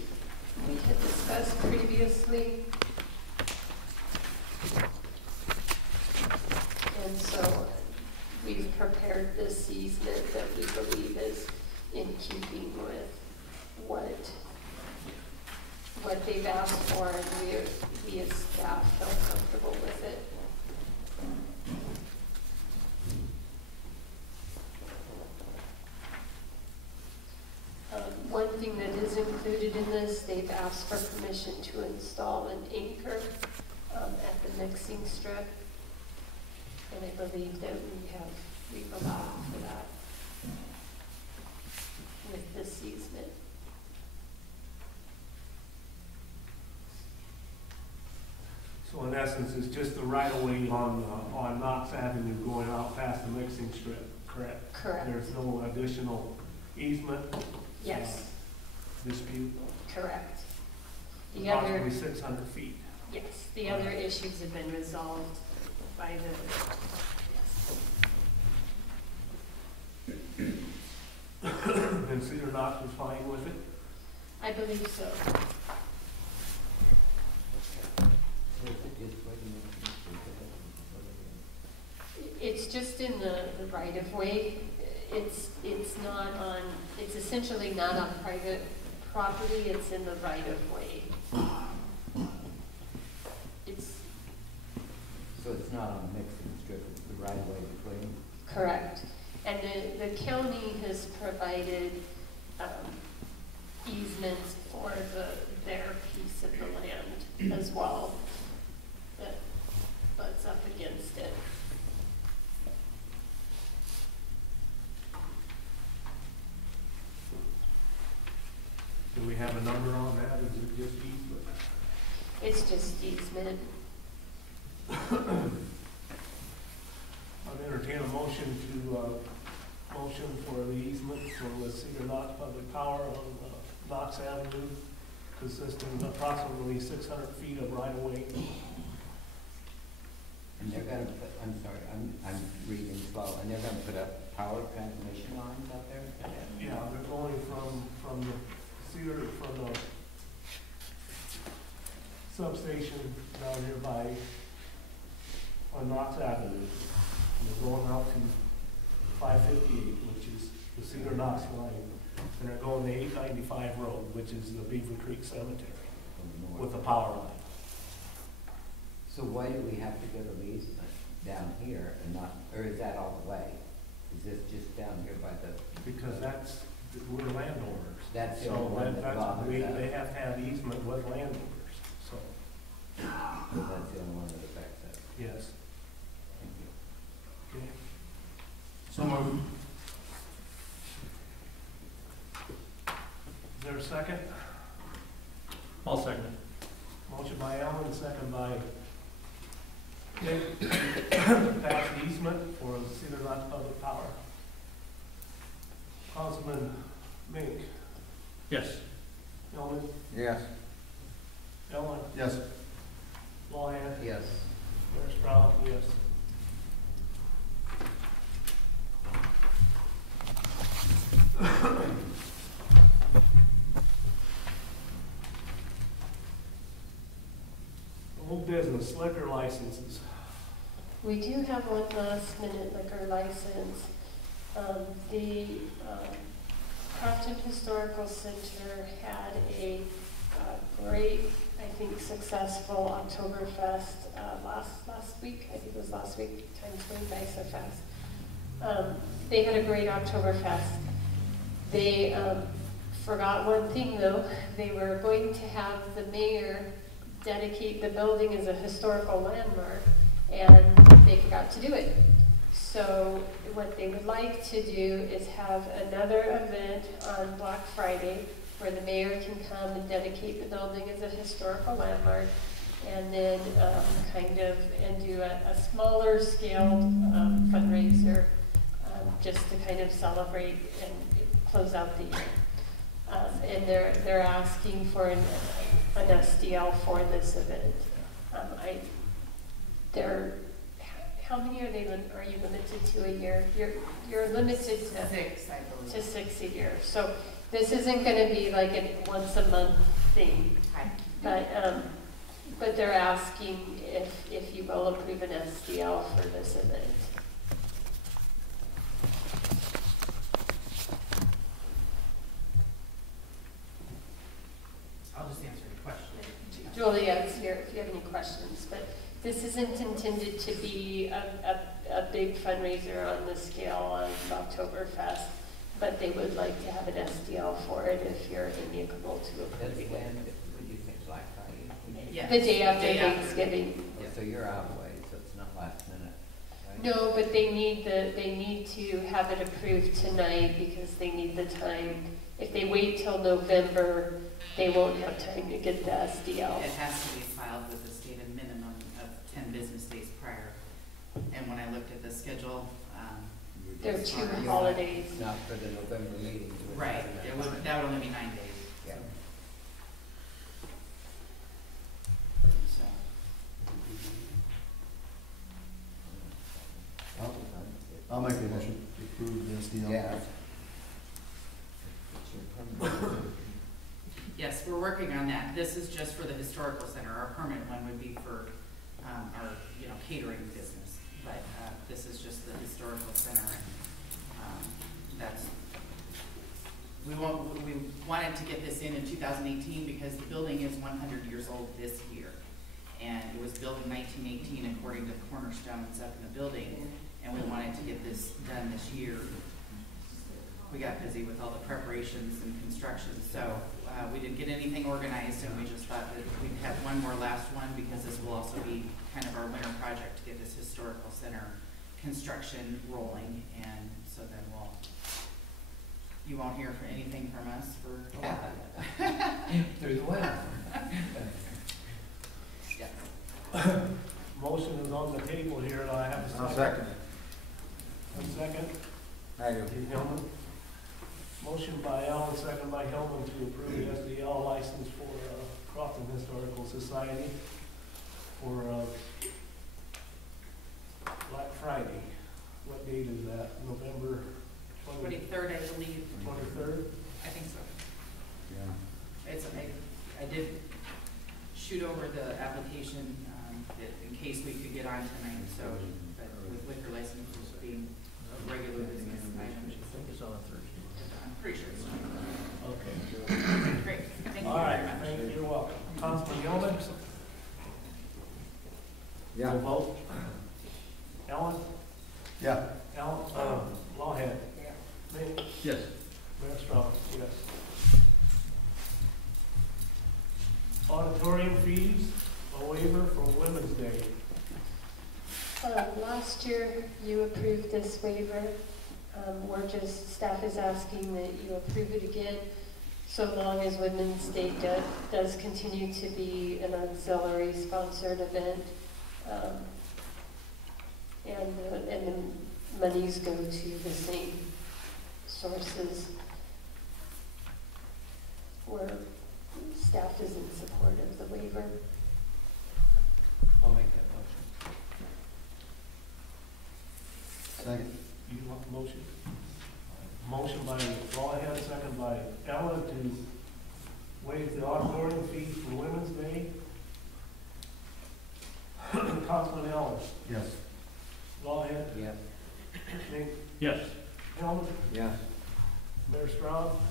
we had discussed previously. And so we've prepared this easement that we believe is in keeping with what they've asked for, and we as staff feel comfortable with it. One thing that is included in this, they've asked for permission to install an anchor at the mixing strip. And I believe that we've allowed for that with this easement. So in essence, it's just the right of way on Knox Avenue going out past the mixing strip, correct? Correct. There's no additional easement Yes, dispute? correct. The other, Approximately 600 feet. yes, the other issues have been resolved by the, And Cedar Knox was fine with it? I believe so. It's just in the right of way. It's not on, it's essentially not on private property, it's in the right of way. So it's not on the mixing strip, it's the right of way between? Correct. And the county has provided easements for their piece of the land as well that butts up against it. Do we have a number on that? Is it just easement? It's just easement. entertain a motion to, motion for the easement for the Cedar Knox Public Power on Knox Avenue, consisting of approximately 600 feet of right-of-way. And they're gonna put, I'm sorry, I'm reading slow, and they're gonna put up power transmission lines up there? Yeah, they're going from the Cedar, from the substation down here on Knox Avenue. And they're going out to 558, which is the Cedar Knox line. And they're going to 895 Road, which is the Beaver Creek Cemetery, with the power line. So why do we have to go to the easement down here and not, or is that all the way? Is this just down here by the? Because we're landowners. That's the So only one that bothers us. they have to have easement with landowners, so, So that's the only one that affects us. yes. Thank you. Okay. So moved. Is there a second? I'll second it. Motion by Alan, second by Nick, to pass the easement for Cedar Knox Public Power. Councilman Mink, Yes. Hillman, Yes. Ellen, Yes. Lawhead, Yes. Mayor Stroud, yes. Old business, liquor licenses. We do have one last minute liquor license. The Crofton Historical Center had a great, I think, successful Oktoberfest last week. I think it was last week. Time's going by so fast. They had a great Oktoberfest. They forgot one thing though. They were going to have the mayor dedicate the building as a historical landmark, and they forgot to do it. So what they would like to do is have another event on Black Friday where the mayor can come and dedicate the building as a historical landmark, and then and do a smaller scaled fundraiser just to kind of celebrate and close out the year. And they're asking for an SDL for this event. How many are you limited to a year? You're limited to 6, I believe. to 6 a year. So this isn't going to be like a once a month thing, but they're asking if you will approve an SDL for this event. I'll just answer your question. Julia, it's here if you have any questions, but this isn't intended to be a big fundraiser on the scale of Oktoberfest, but they would like to have an SDL for it if you're amicable to That's approving when, it. would you think Black Friday? Yes. The day after Day after. Thanksgiving. Yeah, so you're out of the way, so it's not last minute, right? No, but they need to have it approved tonight because they need the time. If they wait till November, they won't have time to get the SDL. It has to be filed with a stated minimum of 10 business days prior. And when I looked at the schedule, There are as 2 far as- holidays. Not for the November meeting. you would Right, have that would only be 9 days. Yeah. So, I'll make the motion to approve this deal. Yeah. yes, we're working on that. This is just for the historical center. Our permanent one would be for our, catering business. But this is just the historical center, and we wanted to get this in 2018 because the building is 100 years old this year. And it was built in 1918 according to the cornerstones up in the building. And we wanted to get this done this year. We got busy with all the preparations and construction, so we didn't get anything organized, and we just thought that we'd have one more last one because this will also be kind of our winter project to get this historical center construction rolling, and so then you won't hear for anything from us for a while. Through the winter. Yeah. Motion is on the table here, and I have a I'll second. second it. One second. I do. Hillman. Motion by Allen, second by Hillman to approve the SDL license for Crofton Historical Society for Black Friday. What date is that? November 23rd, I believe. 23rd? I think so. Yeah. It's, I did shoot over the application, in case we could get on tonight, so, but with liquor licenses being a regular business item, I think it's on a Thursday. I'm pretty sure it's fine. Okay. Great, thank you All right, very much. thank you, you're welcome. Councilman Gilman? Yeah. We'll vote. Ellen? Yeah. Ellen, Lawhead? Me? Yes. Mayor Strong, yes. Auditorium fees, a waiver for Women's Day. Last year, you approved this waiver. Staff is asking that you approve it again, so long as Women's Day does continue to be an auxiliary sponsored event. And the monies go to the same sources where staff is in support of the waiver. I'll make that motion. Second. You want the motion? Motion by Lawhead, second by Ellen to waive the auditorium fee for Women's Day. Councilman Ellen? Yes. Lawhead? Yes. Nate? Yes. Hillman? Yes. Mayor Strong?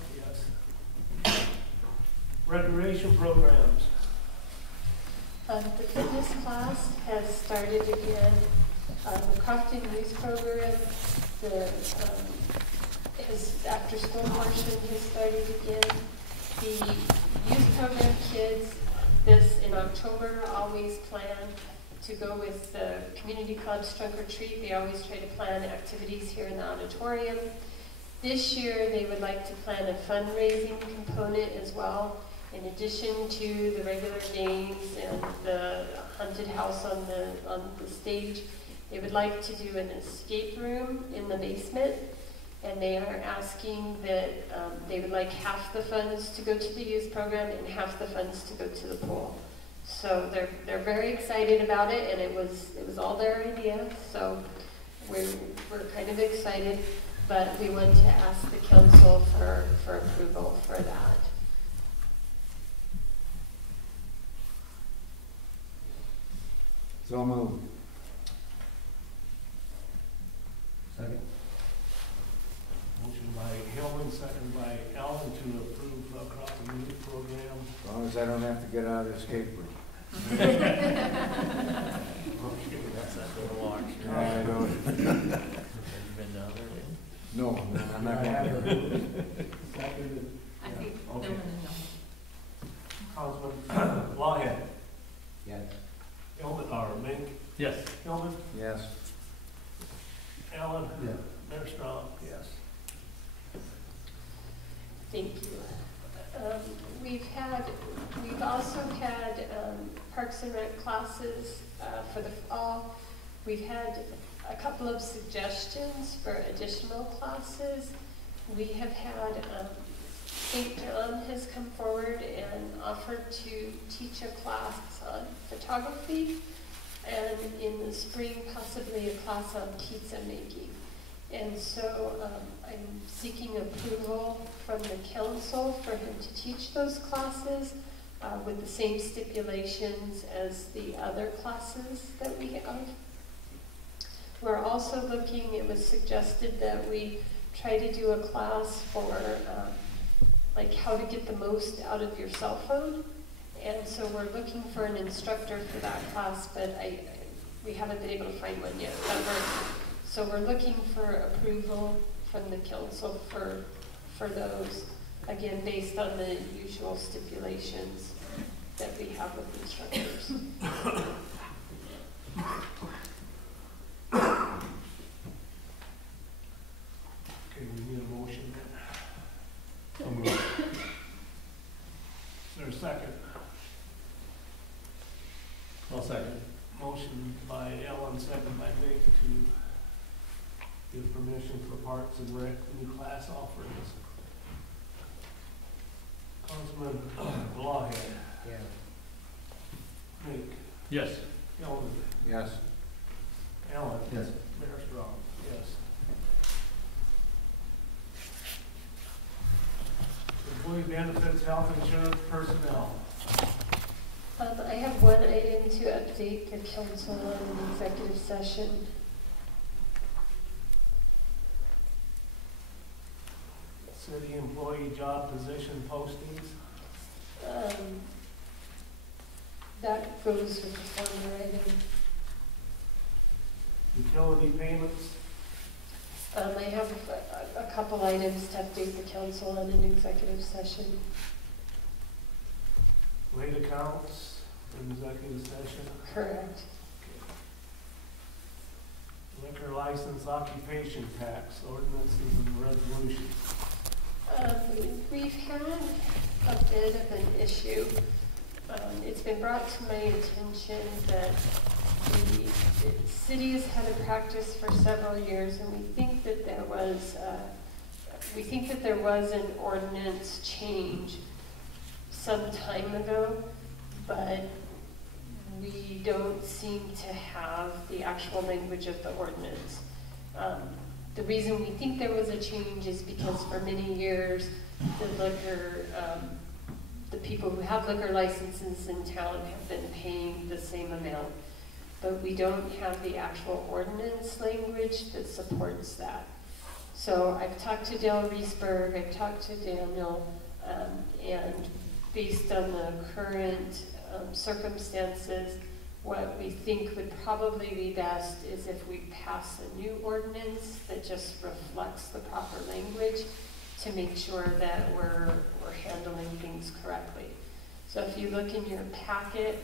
Yes. Recreation programs. The fitness class has started again. The Crofton Youth Program, his after-school portion has started again. The youth program kids, in October, always plan to go with the community club's trunk or treat. They always try to plan activities here in the auditorium. This year, they would like to plan a fundraising component as well. In addition to the regular games and the haunted house on the stage, they would like to do an escape room in the basement, and they are asking that they would like half the funds to go to the youth program and half the funds to go to the pool. So they're very excited about it, and it was all their idea. So we're kind of excited, but we want to ask the council for approval for that. So moved. Second. Motion by Hillman, second by Allen to approve Crofton Youth Program. As long as I don't have to get out of the escape room. That's not gonna walk. I don't. Have you been down there lately? No, I'm not going to. Seconded. I think Okay. Hillman and Councilman Lawhead. Yes. Hillman, or Mink? Yes. Hillman? Yes. Allen? Yeah. Mayor Strong? Yes. Thank you. We've also had Parks and Rec classes for the fall. We've had a couple of suggestions for additional classes. We have had St. John has come forward and offered to teach a class on photography, and in the spring possibly a class on pizza making. And so I'm seeking approval from the council for him to teach those classes with the same stipulations as the other classes that we have. We're also looking, it was suggested that we try to do a class for like how to get the most out of your cell phone. And so we're looking for an instructor for that class, but we haven't been able to find one yet. So we're looking for approval from the council for those, again, based on the usual stipulations that we have with instructors. Okay, we need a motion then. Is there a second? I'll second. Motion by Ellen, second by Vic to Give permission for Parks and Rec new class offerings. Councilman Lawhead, Yeah. Mink, Yes. Kelvin, Yes. Allen. Yes. Mayor Strong, yes. Employee benefits, health insurance, personnel. I have one item to update the council on an executive session. City employee job position postings. That goes with the former item. Utility payments. I have a couple items to update the council on an executive session. Late accounts, executive session. Correct. Liquor license, occupation tax, ordinances and resolutions. We've had a bit of an issue. It's been brought to my attention that the city has had a practice for several years, and we think that there was an ordinance change some time ago, but we don't seem to have the actual language of the ordinance. The reason we think there was a change is because for many years, the people who have liquor licenses in town have been paying the same amount, but we don't have the actual ordinance language that supports that. So I've talked to Dale Reesberg, I've talked to Daniel, and based on the current circumstances, what we think would probably be best is if we pass a new ordinance that just reflects the proper language to make sure that we're handling things correctly. So if you look in your packet,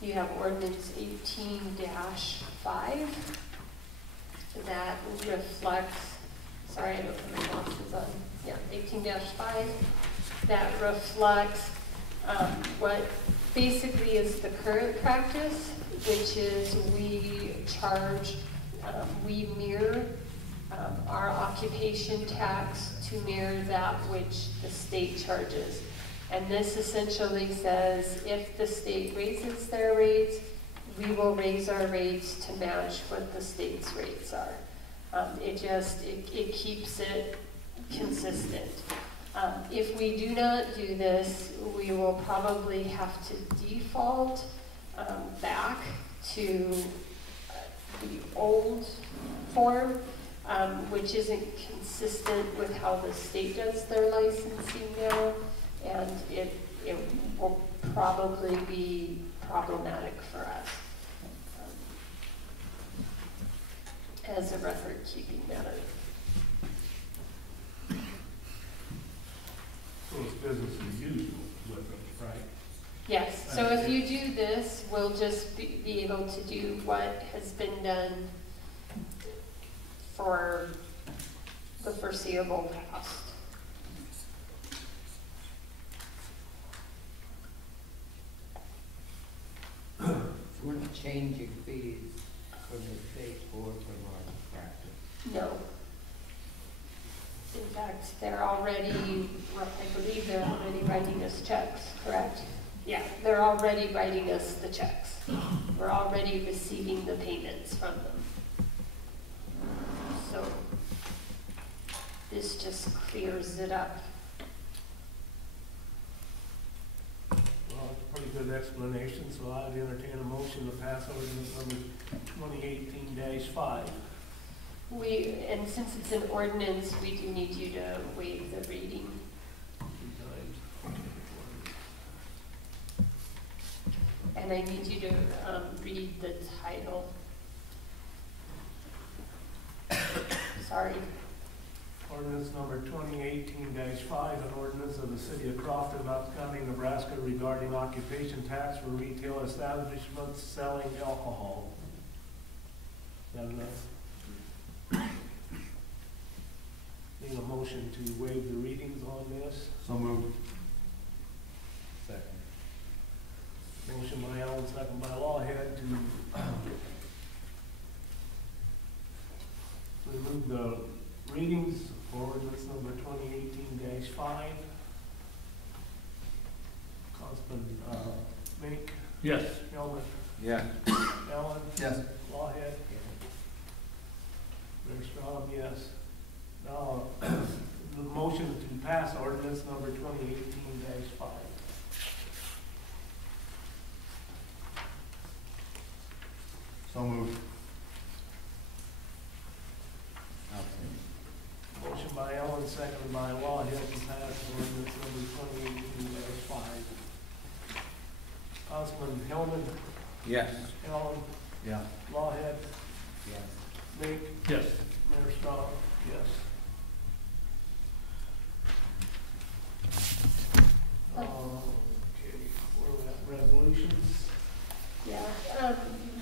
you have ordinance 18-5 that reflects, sorry, I don't have my glasses on. Yeah, 18-5 that reflects what basically is the current practice, which is we charge, we mirror our occupation tax to mirror that which the state charges. And this essentially says if the state raises their rates, we will raise our rates to match what the state's rates are. It keeps it consistent. If we do not do this, we will probably have to default back to the old form, which isn't consistent with how the state does their licensing now, and it will probably be problematic for us as a record-keeping matter. So it's business as usual with them, right? Yes, so if you do this, we'll just be able to do what has been done for the foreseeable past. We're not changing fees from the state or from our practice. No. In fact, they're already, I believe they're already writing us checks, correct? Yeah, they're already writing us the checks. We're already receiving the payments from them. So this just clears it up. Well, it's a pretty good explanation, so I'd entertain a motion to pass ordinance number 2018-5. And since it's an ordinance, we do need you to waive the reading. 2 times. And I need you to read the title. Sorry. Ordinance number 2018-5, an ordinance of the city of Crofton, Knox County, Nebraska regarding occupation tax for retail establishments selling alcohol. Is that enough? Need a motion to waive the readings on this. So moved. Second. Motion by Allen, second by Lawhead to remove move the readings for ordinance number 2018-5. Councilman Mink, Yes. Hillman, Yeah. Allen, Yes. Lawhead, Mayor Strom, yes. Now, the motion to pass ordinance number 2018-5. So moved. Motion by Ellen, seconded by Lawhead to pass ordinance number 2018-5. Councilman Hillman, Yes. Ellen, Yeah. Lawhead, Yes. Mink, Yes. Mayor Strong, yes. Okay, where we at, resolutions? Yeah,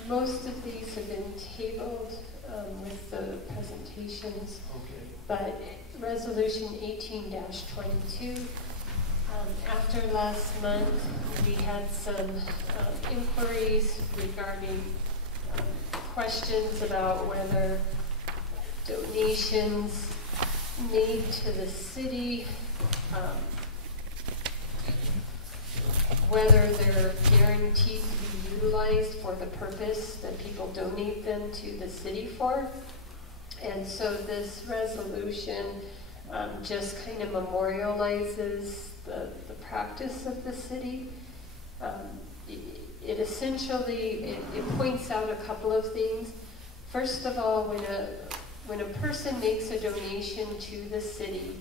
most of these have been tabled with the presentations, Okay. but resolution 18-22, after last month, we had some inquiries regarding questions about whether donations made to the city, whether they're guaranteed to be utilized for the purpose that people donate them to the city for. And so this resolution just kind of memorializes the practice of the city. It essentially, it points out a couple of things. First of all, when a person makes a donation to the city,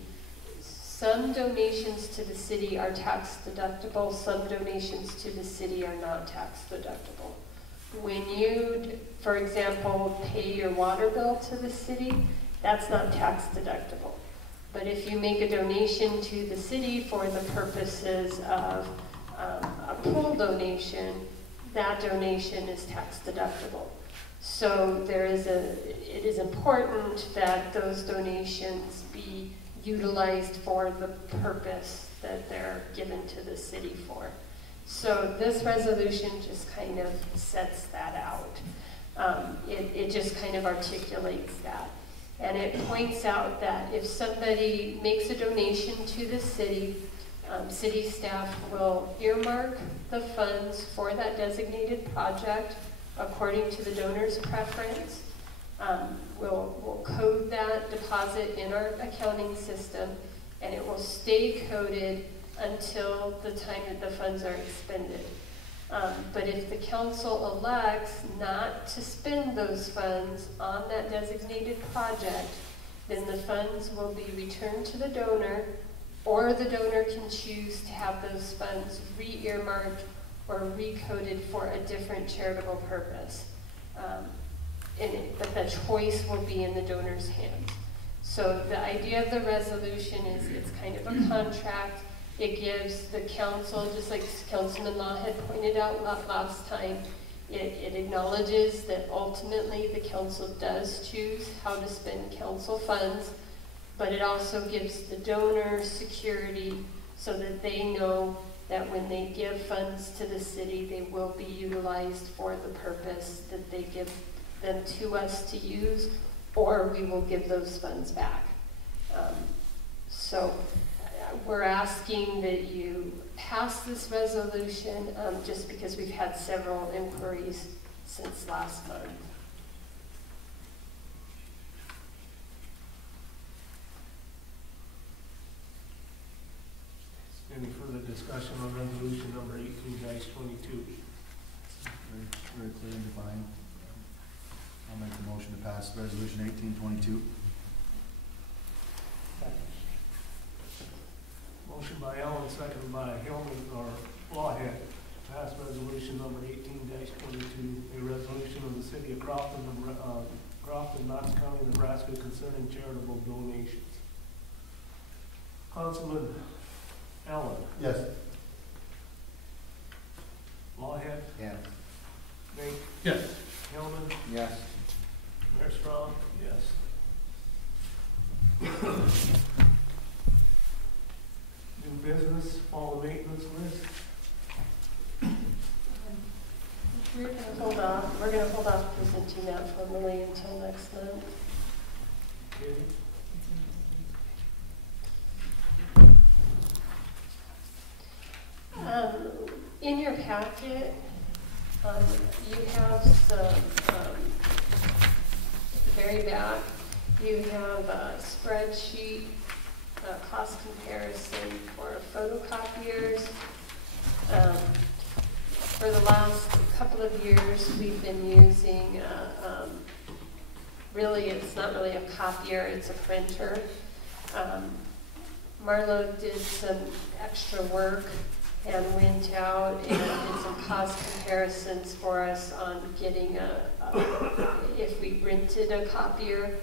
some donations to the city are tax deductible, some donations to the city are not tax deductible. When you, for example, pay your water bill to the city, that's not tax deductible. But if you make a donation to the city for the purposes of a pool donation, that donation is tax deductible. So it is important that those donations be utilized for the purpose that they're given to the city for. So this resolution just kind of sets that out. It just kind of articulates that. And it points out that if somebody makes a donation to the city, city staff will earmark the funds for that designated project according to the donor's preference. We'll code that deposit in our accounting system, and it will stay coded until the time that the funds are expended. But if the council elects not to spend those funds on that designated project, then the funds will be returned to the donor, or the donor can choose to have those funds re-earmarked or recoded for a different charitable purpose. But the choice will be in the donor's hands. So the idea of the resolution is it's kind of a contract. It gives the council, just like Councilman Law had pointed out last time, it acknowledges that ultimately the council does choose how to spend council funds, but it also gives the donor security so that they know that when they give funds to the city, they will be utilized for the purpose that they give them to us to use, or we will give those funds back. So we're asking that you pass this resolution just because we've had several inquiries since last month. Any further discussion on resolution number 18-22? Very clear and defined. I'll make the motion to pass resolution 1822. Motion by Ellen, seconded by Hillman, or Lawhead, to pass resolution number 18-22, a resolution of the city of Crofton, Crofton, Knox County, Nebraska, concerning charitable donations. Councilman Allen. Yes. Lawhead. Yes. Mink. Yes. Hillman. Yes. Mayor Strong. Yes. New business, fall maintenance list. We're gonna hold off presenting that formally until next month. In your packet, you have some, the very back, you have a spreadsheet, cost comparison for photocopiers. For the last couple of years, we've been using, really, it's not really a copier, it's a printer. Marlo did some extra work and went out and did some cost comparisons for us on getting if we rented a copier.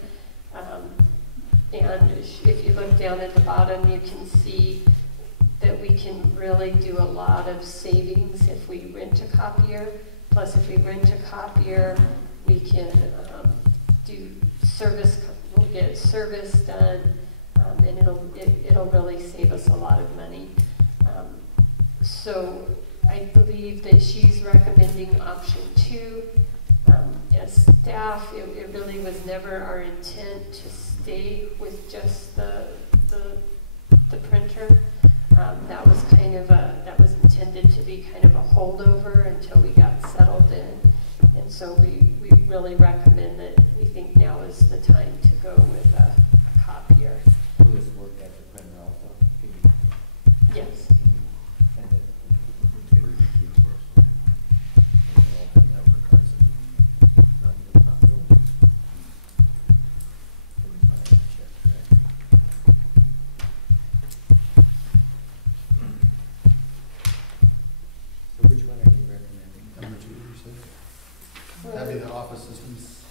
And if you look down at the bottom, you can see that we can really do a lot of savings if we rent a copier. Plus, if we rent a copier, we can do service, we'll get service done, and it'll really save us a lot of money. So I believe that she's recommending option 2. As staff, it really was never our intent to stay with just the printer. That was kind of that was intended to be kind of a holdover until we got settled in. And so we really recommend that we think now is the time to go with a copier. Will this work at the printer also? Yes. Send it. So which one are you recommending? Number 2, you said? That'd be the office systems.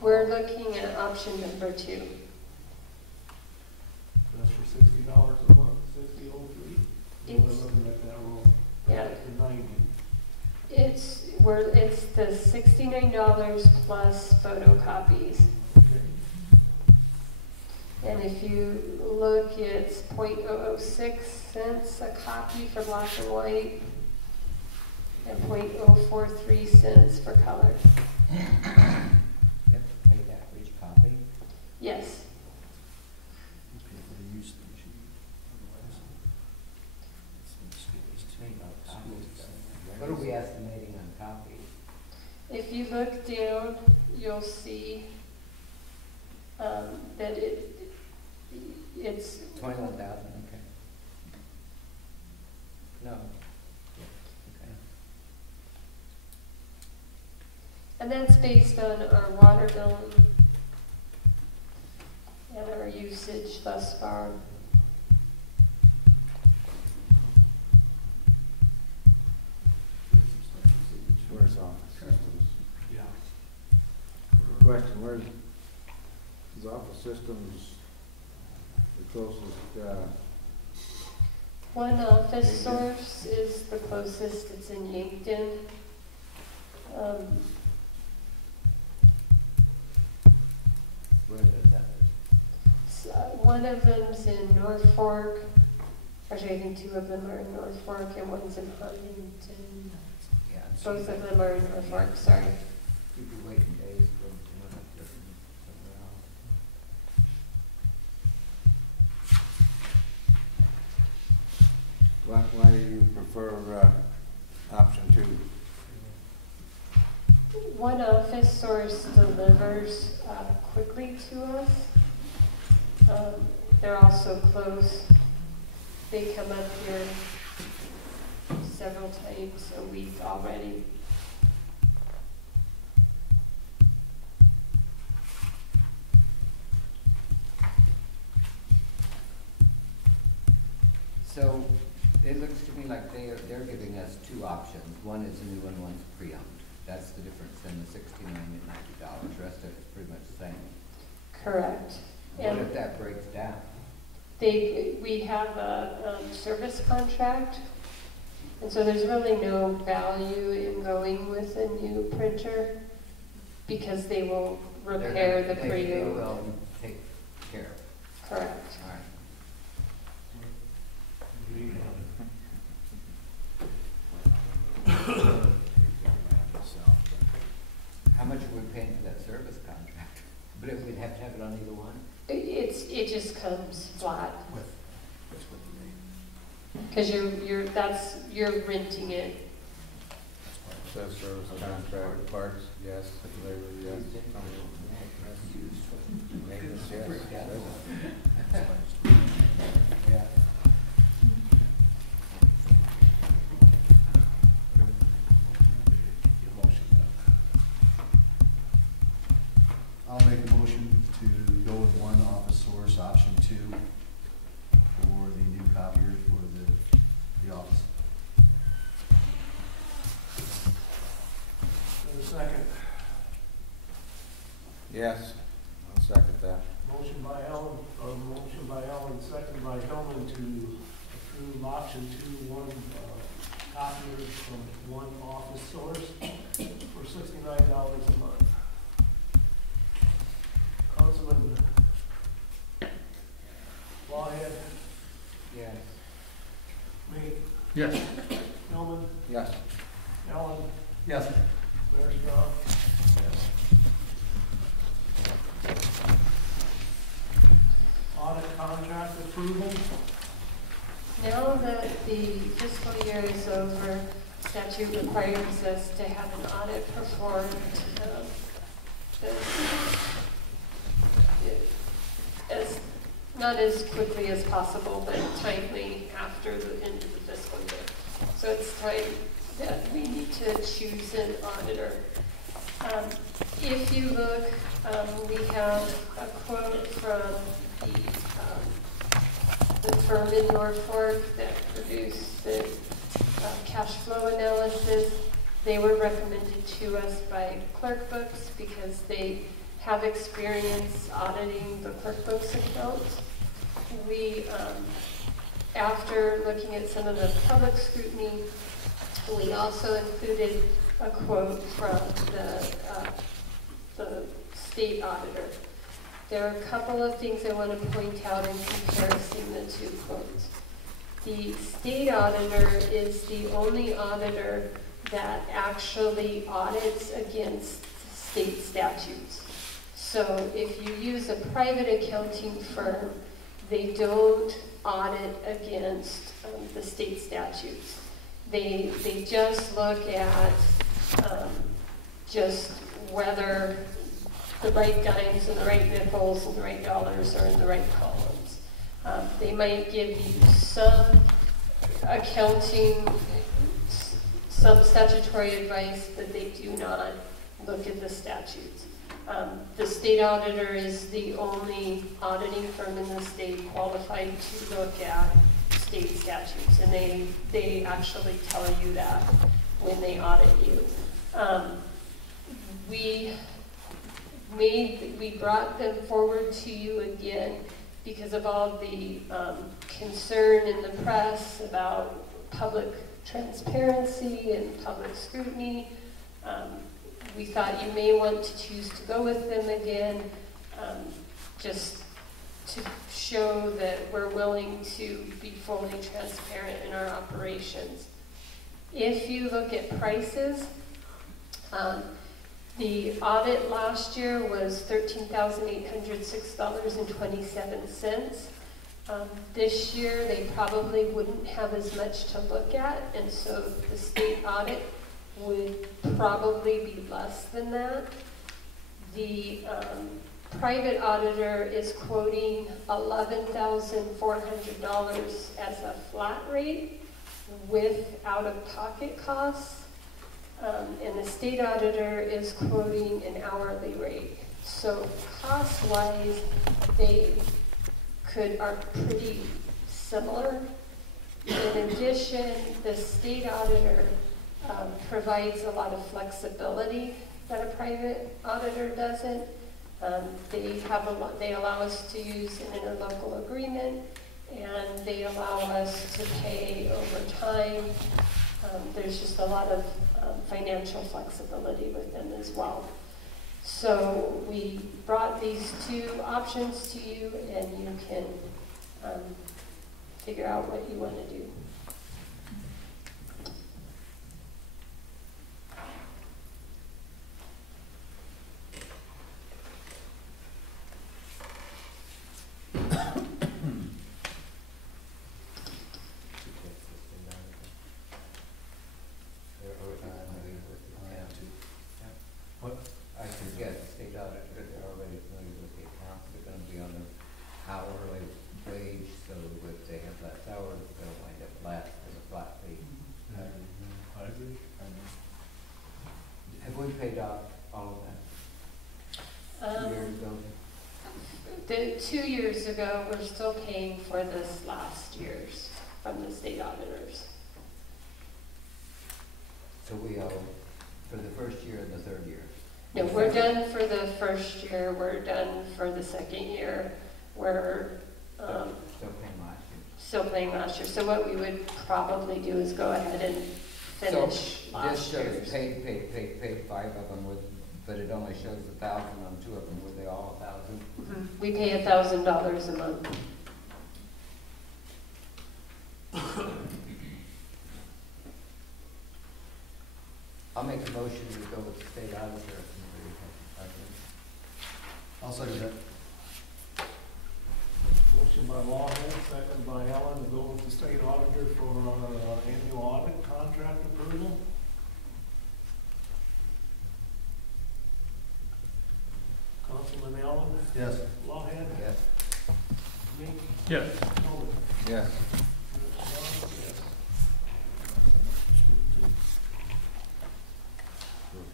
We're looking at option number 2. That's for $60 a month, 6003. We're It's- looking at that roll. Yeah. For 90. It's the $69 plus photocopies. And if you look, it's 0.006 cents a copy for black and white, and 0.043 cents for color. You have to pay that for each copy? Yes. You pay for the use of the machine. Otherwise, it's Copies. What are we estimating on copies? If you look down, you'll see that it's 21,000, okay. No. Okay. and that's based on our water bill and our usage thus far. Where's office systems? Yeah. Question, where's, is office systems the closest, One office source is the closest, it's in Yankton. Where are those others? One of them's in Norfolk, actually I think 2 of them are in Norfolk and one's in Huntington. Yeah. Both of them are in Norfolk, sorry. You'd be waiting days for them to run up there from somewhere else. why do you prefer, option 2? One office source delivers quickly to us. They're also close. They come up here several times a week already. So it looks to me like they're giving us 2 options. One is a new one, one's pre-owned. That's the difference in the $69 and $90. The rest of it's pretty much the same. Correct. What And if that breaks down? we have a service contract, and so there's really no value in going with a new printer because they will repair the They pre-owned. will take care of it. Correct. All right. How much are we paying for that service contract? But if we'd have to have it on either one? it just comes flat, With, what's with the rate? because you're renting it. That's Says service contract, parts, yes, labor, yes, maintenance, yes. Yeah. I'll make a motion to go with one office source, option 2, for the new copier for the office. And a second. Yes, I'll second that. Motion by Ellen, second by Hillman to approve option 2, one copier from one office source for $69 a month. Councilman Lawhead, Yes. me, Yes. Hillman, Yes. Ellen, Yes. Mayor Strong. Yes. Audit contract approval. Now that the fiscal year is over, statute requires us to have an audit performed as, not as quickly as possible, but timely after the end of the fiscal year. So it's time that we need to choose an auditor. If you look, we have a quote from the firm in Norfolk that produced the cash flow analysis. They were recommended to us by Clerk Books because they have experience auditing the Clerk Books accounts. We, after looking at some of the public scrutiny, we also included a quote from the state auditor. There are a couple of things I want to point out in comparison the two quotes. The state auditor is the only auditor that actually audits against state statutes. So if you use a private accounting firm, they don't audit against the state statutes. They just look at just whether the right dimes and the right nickels and the right dollars are in the right columns. They might give you some accounting, some statutory advice, but they do not look at the statutes. The state auditor is the only auditing firm in the state qualified to look at state statutes, and they actually tell you that when they audit you. We brought them forward to you again because of all the concern in the press about public transparency and public scrutiny. We thought you may want to choose to go with them again, just to show that we're willing to be fully transparent in our operations. If you look at prices, the audit last year was $13,806.27. This year, they probably wouldn't have as much to look at, and so the state audit would probably be less than that. The private auditor is quoting $11,400 as a flat rate with out-of-pocket costs. And the state auditor is quoting an hourly rate. So cost-wise, they are pretty similar. In addition, the state auditor provides a lot of flexibility that a private auditor doesn't. They allow us to use an interlocal agreement, and they allow us to pay over time. There's just a lot of financial flexibility with them as well. So we brought these two options to you, and you can figure out what you want to do. the 2 years ago, we're still paying for this last year's from the state auditors. So we owe for the first year and the third year. No, we're done for the first year, we're done for the second year, we're, Still paying last year. still paying last year. So what we would probably do is go ahead and finish So last this shows year's. paid 5 of them with, but it only shows 1,000 on 2 of them. Were they all 1,000? Mhm. We pay $1,000 a month. I'll make a motion to go with the state auditor. I'll second that. Motion by Lawhead, second by Ellen, to go with the state auditor for our annual audit contract approval. Councilman Allen, Yes. Lawhead, Yes. Mink, Yes. Mulder. Yes. Yes.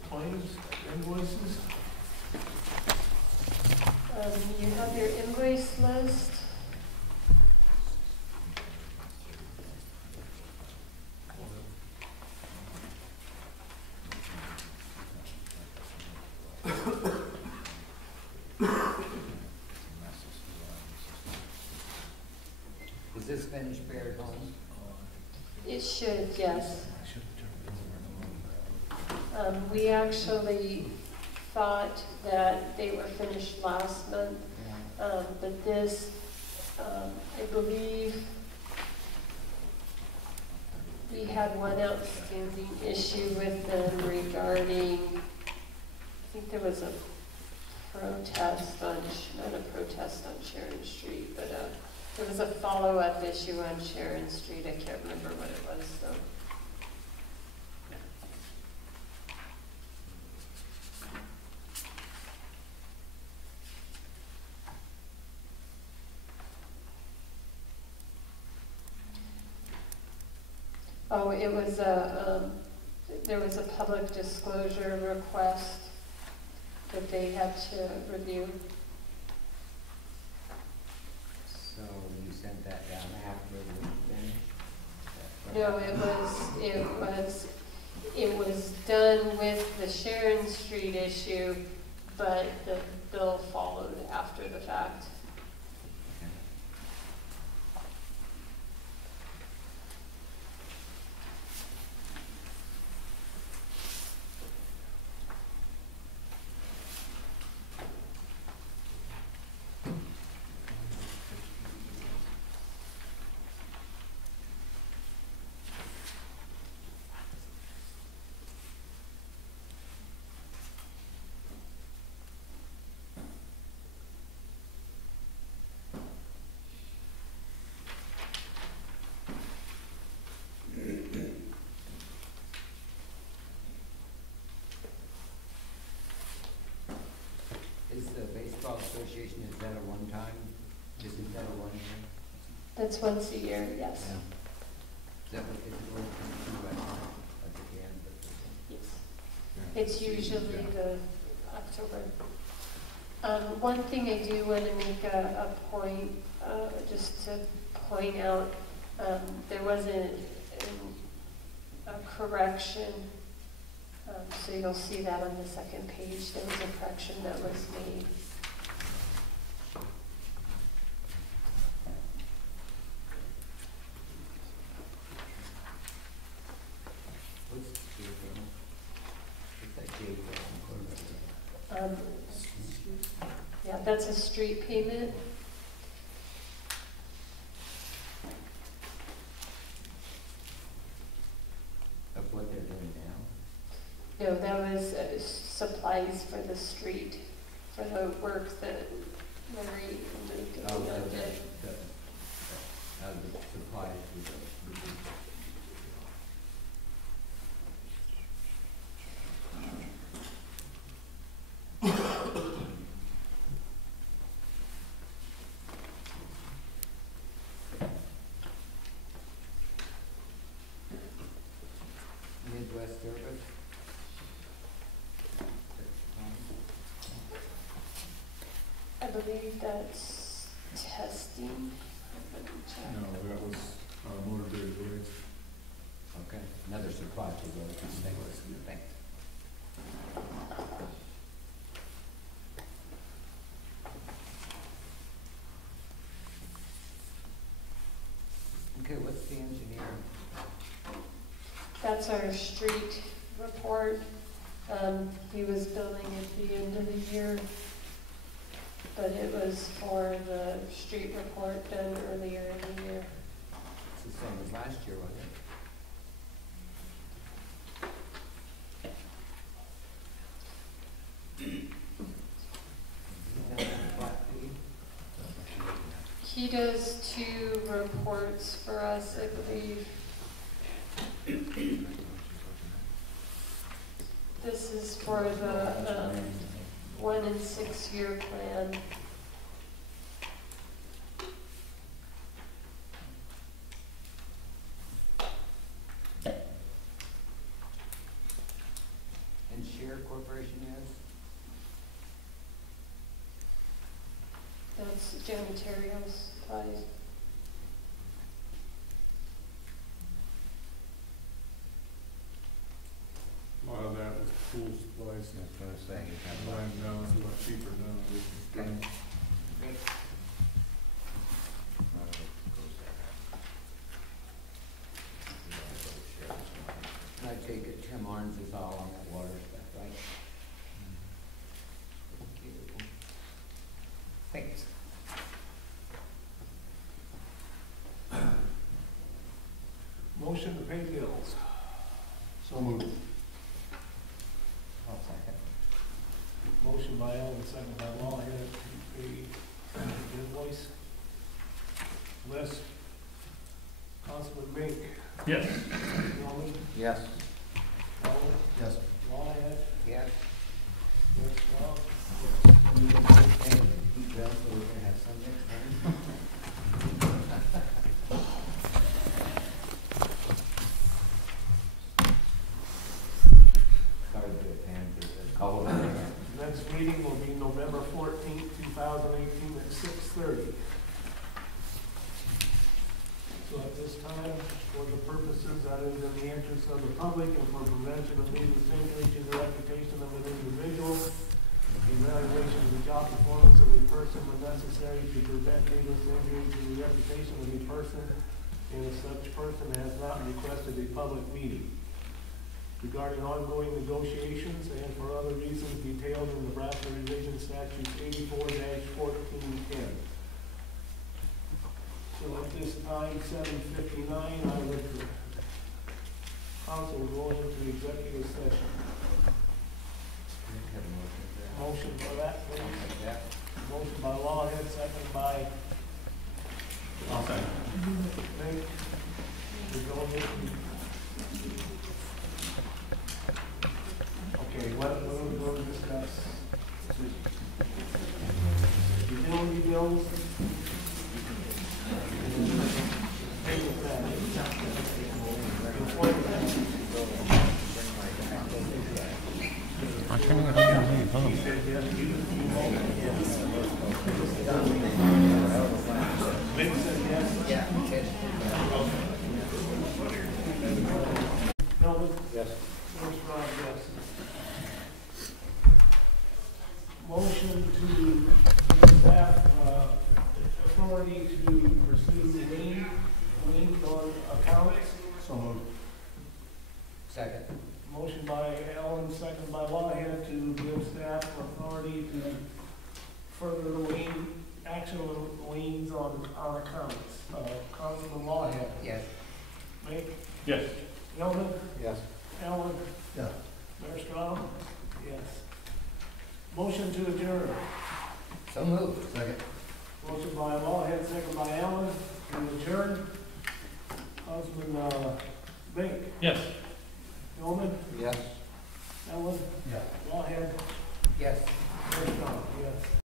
Claims, invoices, You have your invoice list. Is this finished Baird Homes? It should, yes. We actually thought that they were finished last month, but this, I believe, we had one outstanding issue with them regarding, I think there was a protest on, not a protest on Sharon Street, but there was a follow-up issue on Sharon Street. I can't remember what it was, so. Oh, it was there was a public disclosure request that they had to review. So you sent that down after we finished? No, it was done with the Sharon Street issue, but the bill followed after the fact. Is the baseball association, is that a one-time, isn't that a one-year? That's once a year, yes. Is that what they do at the end? Yes. It's usually the October. One thing I do want to make a point, just to point out, there was a correction. So you'll see that on the second page. There was a correction that was made. What's the J from? What's that J from? Yeah, that's a street payment. Of what they're doing now? No, that was supplies for the street, for the work that Mary and Oh, Luke the did. supplies we go. Midwest Service. I believe that's testing. Let me check. No, that was, motor vehicle brakes. Okay, another supply to go to stainless, thanks. Okay, what's the engineer? That's our street report. He was building at the end of the year, but it was for the street report done earlier in the year. It's the same as last year, wasn't it? He does 2 reports for us, I believe. This is for the 1 and 6 year plan. And Share Corporation is? That's janitorial supplies. A lot of that was pool supplies. I was gonna say, you have Mine now is a lot cheaper now. Okay. I take it Tim Arns is all on that water stuff, right? Thanks. Motion to pay bills. So moved. I'll second. Motion by Ellen, second by Lawhead to pay invoice. List. Councilman Mink. Yes. Norman. Yes. Ellen. Yes. Lawhead. Yes. Yes, well. We can just pay it, keep them, so we're gonna have some next time. Sorry to do it, Pam, just call it again. Next meeting will be November 14th, 2018 at 6:30. So at this time, for the purposes that is in the interest of the public and for prevention of needless injury to the reputation of an individual, the evaluation of the job performance of a person when necessary to prevent needless injury to the reputation of a person, and if such person has not requested a public meeting. Regarding ongoing negotiations and for other reasons detailed in Nebraska Revision Statute 84-1410. So at this time, 7:59, I would, council will go into executive session. Have a motion for that. Motion for that, I'll please. make that. Motion by Lawhead, second by I'll second. Mink. We go into. Okay, what we'll discuss. Utility bills. Table that. He said yes. Mink said yes. Yeah. Melvin? Yes. First round, yes. Motion to give staff authority to pursue liens on accounts. So moved. Second. Motion by Ellen, second by Lawhead to give staff authority to further the actual liens on accounts. Councilman Lawhead. Yes. Mink? Yes. Melvin? Yes. Ellen? Yeah. Mayor Strong? Yes. Motion to adjourn. So moved. Second. Motion by Lawhead, second by Allen, to adjourn. Councilman, Mink, Yes. Yeoman, Yes. Allen, Yeah. Lawhead, Yes. Mayor Strong, yes.